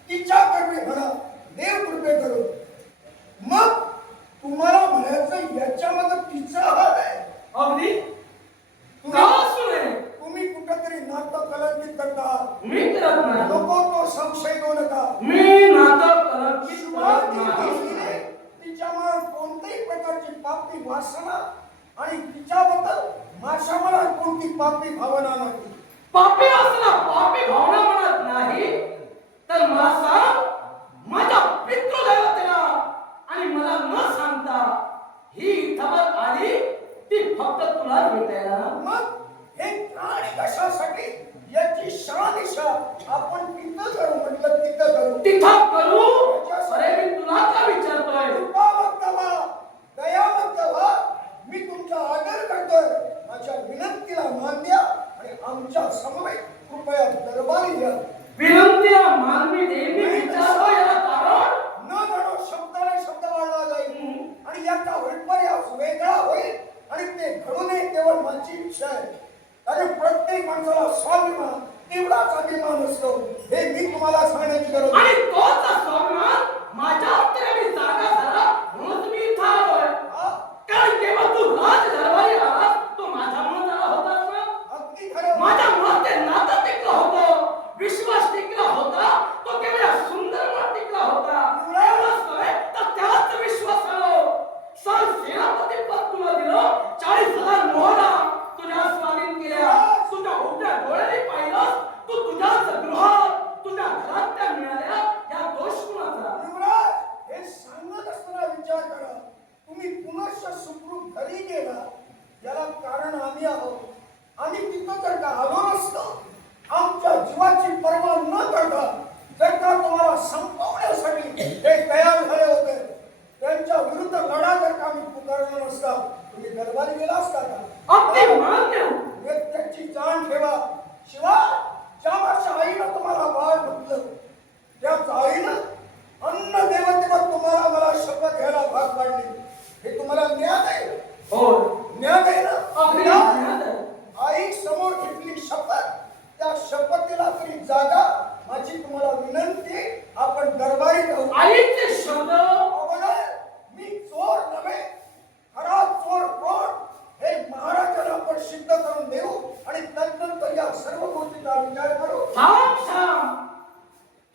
तिच्या कर्मी म्हणा देव कृपे करून. मग तुम्हाला म्हणायचं याच्यामध्ये तिचा हात आहे. अगदी तुम्ही कुठेतरी नातं कलंकित करता. मी करत नाही. नको तो संशय घेऊ नका. मी नातं कलंकित करत नाही. तिच्या मनात कोणत्याही प्रकारची पापी वासना आणि तिच्याबद्दल माझ्या मनात कोणती पापी भावना नाही. पापी असला पापी भावना म्हणत नाही तर मला सांग, माझ्या पितृदैवतेला आणि मला न सांगता ही इथवर आली ती फक्त तुला भेटायला. मग हे प्राणी कशासाठी याची शहानिशा आपण तिथं करू म्हटलं तिथं करू. तिथं करू. अरे मी तुला का विचारतोय? कृपावंत व्हा, दयावंत व्हा. मी तुमचा आदर करतोय. माझ्या विनंतीला मान द्या आणि आमच्या समवेत कृपया दरबारी या. विनंतीला मानवी देवी विचारतो याला कारण न जाणो शब्दाने शब्द वाढला जाईल आणि याचा विपर्यास वेगळा होईल आणि ते घडू नये केवळ माझी इच्छा आहे. कारण प्रत्येक माणसाला स्वाभिमान तेवढाच अभिमान असतो हे मी तुम्हाला सांगण्याची गरज आणि तोच स्वाभिमान माझ्या अंतराळी जागा झाला म्हणून मी इथं आलोय. कारण जेव्हा तू राज दरबारी आलास तो माझ्या मनात आला होतास ना. अगदी खरं. माझ्या मनात ते नातं टिकलं होतं, विश्वास टिकला होता, तो केवळ सुंदर मन टिकला होता. एवढंच नव्हे तर त्याच विश्वासानं सर सेनापती पद तुला दिलं. 40,000 मोहरा तुझ्या स्वाधीन केल्या. तुझ्या उघड्या डोळ्याने पाहिलं. तू तुझ्याच गृहात तुझ्या घरात त्या मिळाल्या. या दोष कुणाचा? युवराज, हे सांगत असताना विचार करा. तुम्ही पुनश्च सुखरूप घरी गेला याला कारण आम्ही आहोत. आम्ही तिथं जर का आलो नसतो, आमच्या जीवाची पर्वा न करता जर का तुम्हाला संपवण्यासाठी ते तयार झाले होते, त्यांच्या विरुद्ध लढा जर का आम्ही पुकारला नसता, तुम्ही दरबारी गेला असता का? अगदी मान्य. त्याची जाण ठेवा. शिवाय ज्या माझ्या आईनं तुम्हाला बाळ म्हटलं त्याच आईनं अन्न देवतेवर तुम्हाला मला शपथ घ्यायला भाग पाडली. हे तुम्हाला ज्ञान आहे? हो, ज्ञान आहे ना? अगदी ज्ञान आहे. आई समोर घेतली शपथ, त्या शपथेला तरी जागा. माझी तुम्हाला विनंती, आपण दरबारी जाऊ. आईचे शब्द अगोदर मी चोर नव्हे, खरा चोर कोण हे महाराजांना आपण सिद्ध करून देऊ आणि त्यानंतर या सर्व गोष्टीचा विचार करू. थांब.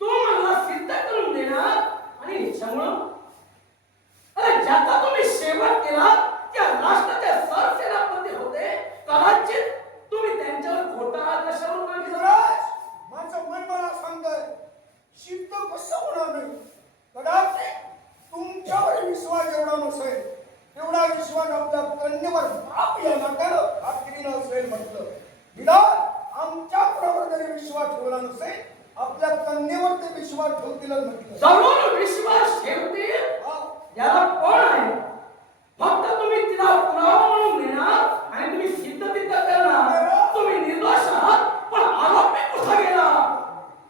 तू मला सिद्ध करून देणार आणि ह्याच्यामुळं अरे ज्याचा तुम्ही सेवा केला त्या राष्ट्र कन्येवर बाप या नात्यानं खात्रीनं असेल म्हटलं. विधान आमच्या बरोबर जरी विश्वास ठेवला नसेल, आपल्या कन्येवर ते विश्वास ठेवतीलच म्हटलं. जरूर विश्वास ठेवतील. हा. याला कोण आहे? फक्त तुम्ही तिला पुरावा म्हणून देणार आणि तुम्ही सिद्ध करणार. तुम्ही निर्दोष आहात, पण आरोपी कुठे गेला?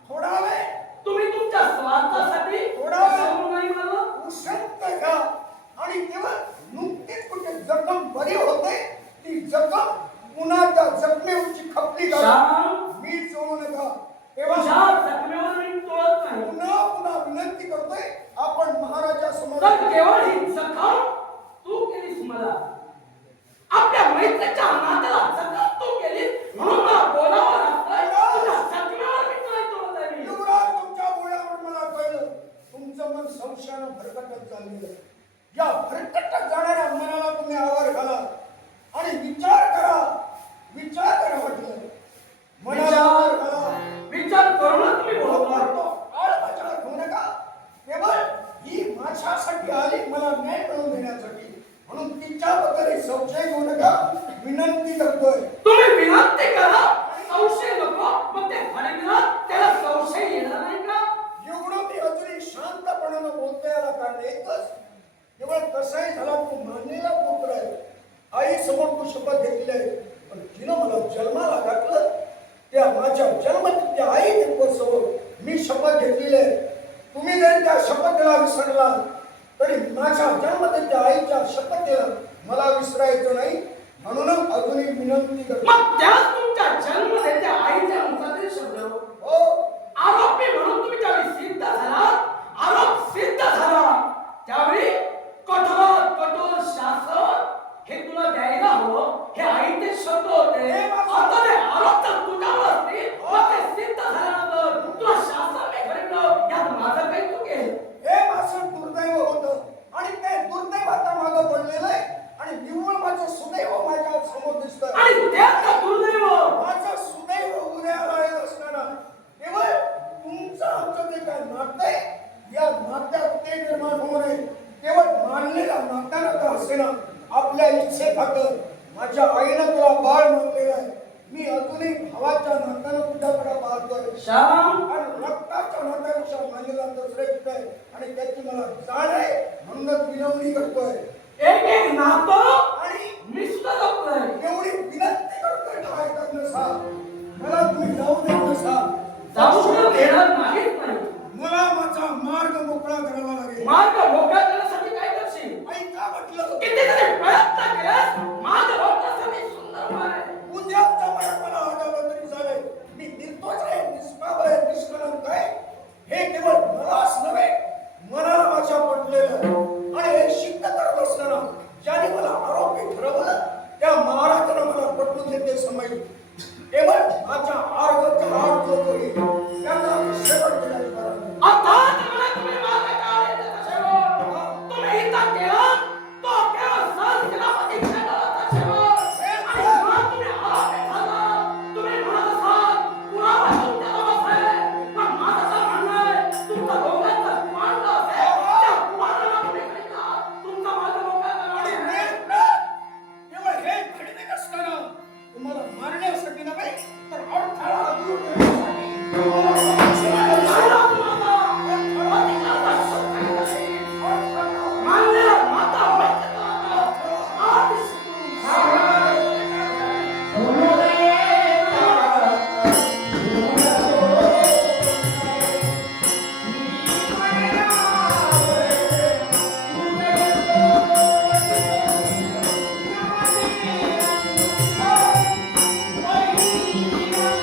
थोडा वेळ तुम्ही तुमच्या स्वार्थासाठी थोडा समोर नाही मला. उशंत घ्या आणि केवळ नुकतीच कुठे जखम बरी होते, ती जखम पुन्हा त्या जखमेवरची खपली करा. श्याम, मीठ सोडू नका. तेव्हा तुझ्या जखमेवर मी तोडत नाही. पुन्हा पुन्हा विनंती करतोय, आपण महाराजा समोर तर केवळ ही जखम तू केलीस मला. आपल्या मैत्रीच्या नात्याला जखम तू केलीस म्हणून मला बोलावं लागतंय. तुझ्या जखमेवर मी नाही तोडत आहे मी. युवराज, तुमच्या बोलण्यावर मला कळलं तुमचं मन संशयानं भरकटत चाललेलं. या भरकटत जाणाऱ्या मनाला तुम्ही आवर घाला आणि विचार करा म्हटलं. मनाला आवर घाला. विचार करूनच तुम्ही बोलतो. आळमाचार घेऊ नका. केवळ ही माझ्यासाठी आली मला न्याय मिळवून देण्यासाठी, म्हणून तिच्याबद्दल संशय घेऊ नका. विनंती करतोय. तुम्ही विनंती करा, संशय नको. मग ते फळविनात त्याला संशय येणार नाही का? एवढं मी अजूनही शांतपणानं बोलतो याला कारण एकच, केवळ कसाही झाला तू मानलेला पुत्र आहे. आई समोर तू शपथ घेतली आहे, पण तिनं मला जन्माला घातलं. त्या माझ्या जन्मतिथ्या आई समोर मी शपथ घेतलेली आहे. तुम्ही जरी त्या शपथेला विसरला तरी माझ्या जन्मतिथ्या आईच्या शपथेला मला विसरायचं नाही. म्हणूनच अजूनही विनंती करतो. मग त्याच तुमच्या जन्मदात्या आईच्या मुखातील शब्द हो, आरोपी म्हणून तुम्ही ज्यावेळी सिद्ध झाला, आरोप सिद्ध झाला, त्यावेळी कठोरात कठोर शासन हे तुला द्यायला हवं. हे आईचे शब्द होते. आता ते आरोप तर तुझ्यावर असतील, मग ते सिद्ध झाल्यानंतर तुला शासन नाही घडवलं. यात माझं काही चुकेल? हे माझं दुर्दैव होतं आणि ते दुर्दैवाचा मागं पडलेलं आहे आणि निव्वळ माझं सुदैव माझ्या समोर दिसतं. आणि त्यात दुर्दैव माझं सुदैव उद्याला आलेलं असताना केवळ तुमचं आमचं जे काय नातं आहे, या नात्यात ते निर्माण होऊ नये. केवळ मानलेल्या नात्यानं का असेना, आपल्या इच्छेखातर माझ्या आईनं तुला बाळ मानलेलं आहे. मी अजूनही भावाच्या नात्यानं तुझ्याकडे पाहतोय. श्याम, आणि रक्ताच्या नात्यापेक्षा मानलेला तर श्रेष्ठ आहे आणि त्याची मला जाण आहे. म्हणूनच विनवणी करतोय एक एक नातं आणि मी सुद्धा जपलंय. एवढी विनंती करतोय ना ऐकत नसा. मला तुम्ही जाऊ देत नसा. जाऊ देणार नाहीच नाही. मला माझा मार्ग मोकळा करावा लागेल. मार्ग मोकळा करण्यासाठी काय करशील? ऐका म्हटलं. कितीतरी प्रयत्न केल्यास मार्ग मोकळ्यासाठी सुंदर उपाय आहे. उद्याचा मला आढळलं तरी चालेल. मी निर्दोष आहे, निष्पाप आहे, निष्कलंक आहे. हे केवळ मलाच नव्हे, मनाला माझ्या पटलेलं आहे. आणि हे सिद्ध करत असताना ज्याने मला आरोपी ठरवलं त्या महाराजानं मला पटवून देते समज. केवळ माझ्या आर्गचा हात जो होईल त्याचा शेवट केल्याने बरं. अर्थात मला तुम्ही मार्गाच्या आळेत शेवट. तुम्ही इथं केलात तो केवळ सहस्रावधी क्षेत्राचा शेवट. आणि मुळात तुम्ही आरोपी झाला. तुम्ही म्हणत असाल पुरावा तुमच्याजवळ आहे, पण माझं तर म्हणणं आहे तुमचा दोघांचा मांडलं असेल त्या पुराणाला तुम्ही ऐका. तुमचा मार्ग मोकळा आणि करा. केवळ हे घडले असताना तुम्हाला मारण्यासाठी नव्हे तर अडथळा दूर करण्यासाठी Thank you.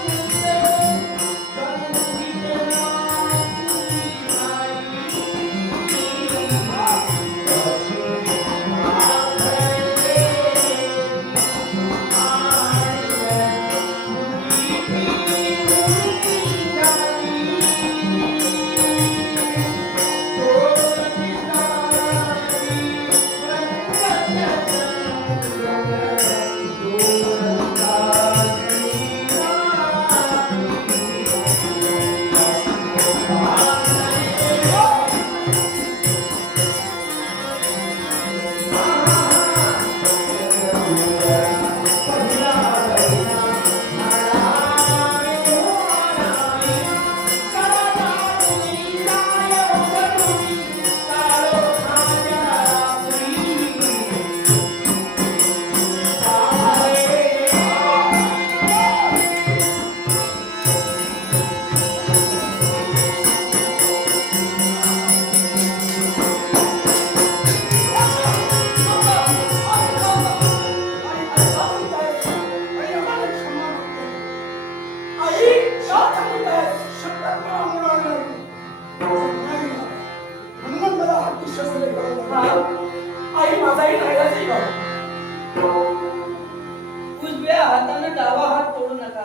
उजव्या हातानं डावा हात तोडू नका.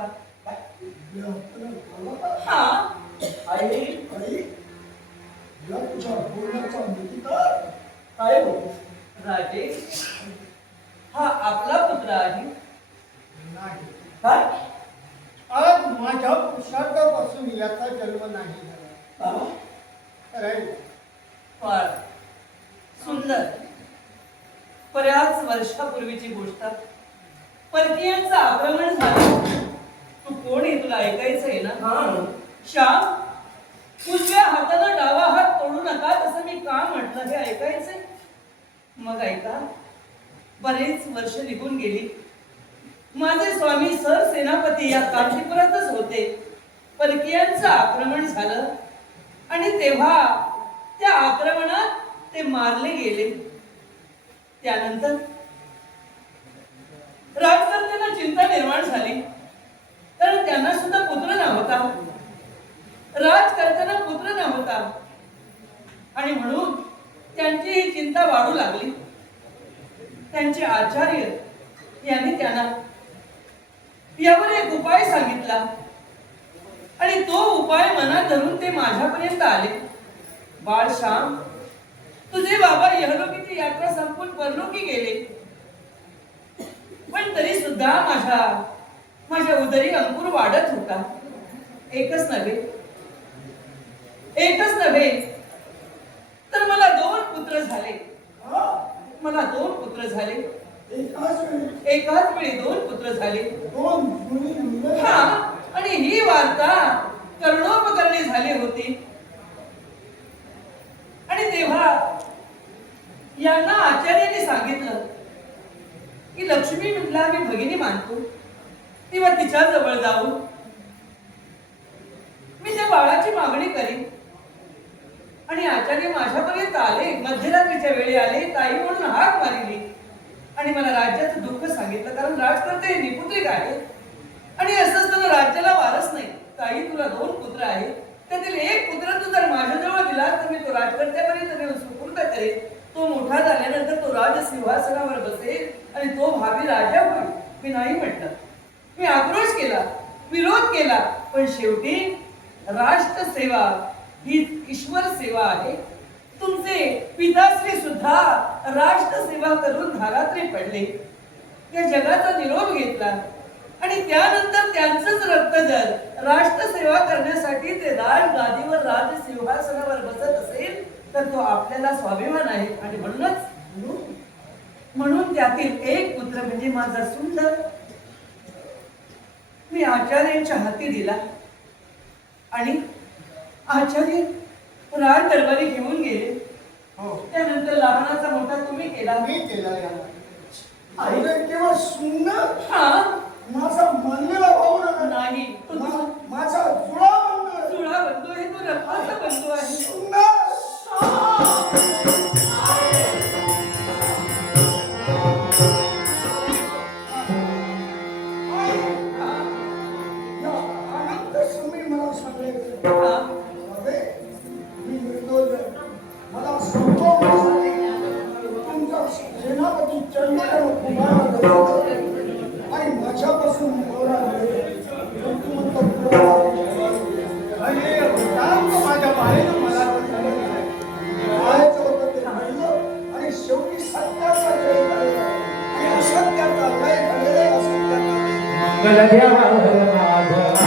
या आपला भावा, हा आई आई या तुझ्या बोलण्याचा मुद्दा काय हो? राजे, हा आपला पुत्र आहे. नाही. काय? आज माझ्या पुरुषार्थापासून याचा जन्म नाही झाला. हा? राहील. फार सुंदर. बऱ्याच वर्षापूर्वीची गोष्ट. परकीयांचं आक्रमण झालं. तू कोण आहे, तुला ऐकायचंय ना? श्याम, उजव्या हातानं डावा हात तोडू नका तसं मी का म्हटलं हे ऐकायचंय? मग ऐका. बरेच वर्ष निघून गेली. माझे स्वामी सरसेनापती या कांचीपुरातच होते. परकीयांचं आक्रमण झालं आणि तेव्हा त्या आक्रमणात ते मारले गेले. त्यानंतर राजकर्त्यांना चिंता निर्माण झाली, कारण त्यांना सुद्धा पुत्र नव्हता. राजकर्त्यांना पुत्र नव्हता आणि म्हणून त्यांची ही चिंता वाढू लागली. त्यांचे आचार्य यांनी त्यांना यावर एक उपाय सांगितला आणि तो उपाय मनात धरून ते माझ्यापर्यंत आले. बाळ श्याम, तुझे बाबा यहलोकीची यात्रा संपून परलोकी गेले, पण तरी सुद्धा माझ्या उदरी अंकुर वाढत होता. एकच नव्हे तर मला 2 पुत्र झाले. मला 2 पुत्र झाले. एकाच वेळी 2 पुत्र झाले. दोन मुली मुलं. हा, आणि ही वार्ता कर्णोपकरणी झाली होती. आणि तेव्हा यांना आचार्याने सांगितलं की लक्ष्मी म्हटला मी भगिनी मानतो, तेव्हा तिच्या जवळ जाऊन मी त्या बाळाची मागणी करीन. आणि आचार्य माझ्यापर्यंत आले. मध्यरात्रीच्या वेळी आले. ताई म्हणून हाक मारिली आणि मला राज्याचं दुःख सांगितलं, कारण राजकर्ते निपुत्रिक आहे आणि असं असताना राज्याला वारस नाही. ताई, तुला 2 पुत्र आहेत, त्यातील एक पुत्र तू जर माझ्याजवळ दिला तर मी तो राजकर्त्यापर्यंत नेऊन सुपूर्द करेन. तो मोठा झाल्यानंतर तो राजसिंहासनावर बसेल आणि तो भावी राजा होईल. मी नाही म्हटलं. मी आक्रोश केला, विरोध केला, पण शेवटी राष्ट्रसेवा ही ईश्वर सेवा आहे. तुमचे पिताश्री सुद्धा राष्ट्रसेवा करून धारात्री पडले, या जगाचा निरोप घेतला आणि त्यानंतर त्यांचंच रक्त जर राष्ट्रसेवा करण्यासाठी ते राजगादीवर राजसिंहासनावर बसत असेल तर तो आपल्याला स्वाभिमान आहे. आणि म्हणून त्यातील एक पुत्र म्हणजे माझा सुंदर मी आचार्यांच्या हाती दिला आणि आचार्य राज दरबारी घेऊन गेले. हो. त्यानंतर लहानाचा मोठा तुम्ही केला. मी केला याला. अरे केव्हा सुंदर. हा, माझा मानलेला भाऊ नव्हे. नाही, तो माझा जुळा बंधू. जुळा बंधू आहे, तो रक्ताचा बंधू आहे. सुंदर. या अनंत समय मला सांगायचं. हा, अरे, मी निर्दोष आहे. मला संपवण्यासाठी तुमचा सेनापती चंद्राला कुमार आणि माझ्यापासून मोरा अरे माझ्या बाहेर मला व्हायचं होतं ते घडलं आणि शेवटी सत्याचा जय झाला आणि असत्याचा लय झालेला असत्याचा गलभ्यावर माझा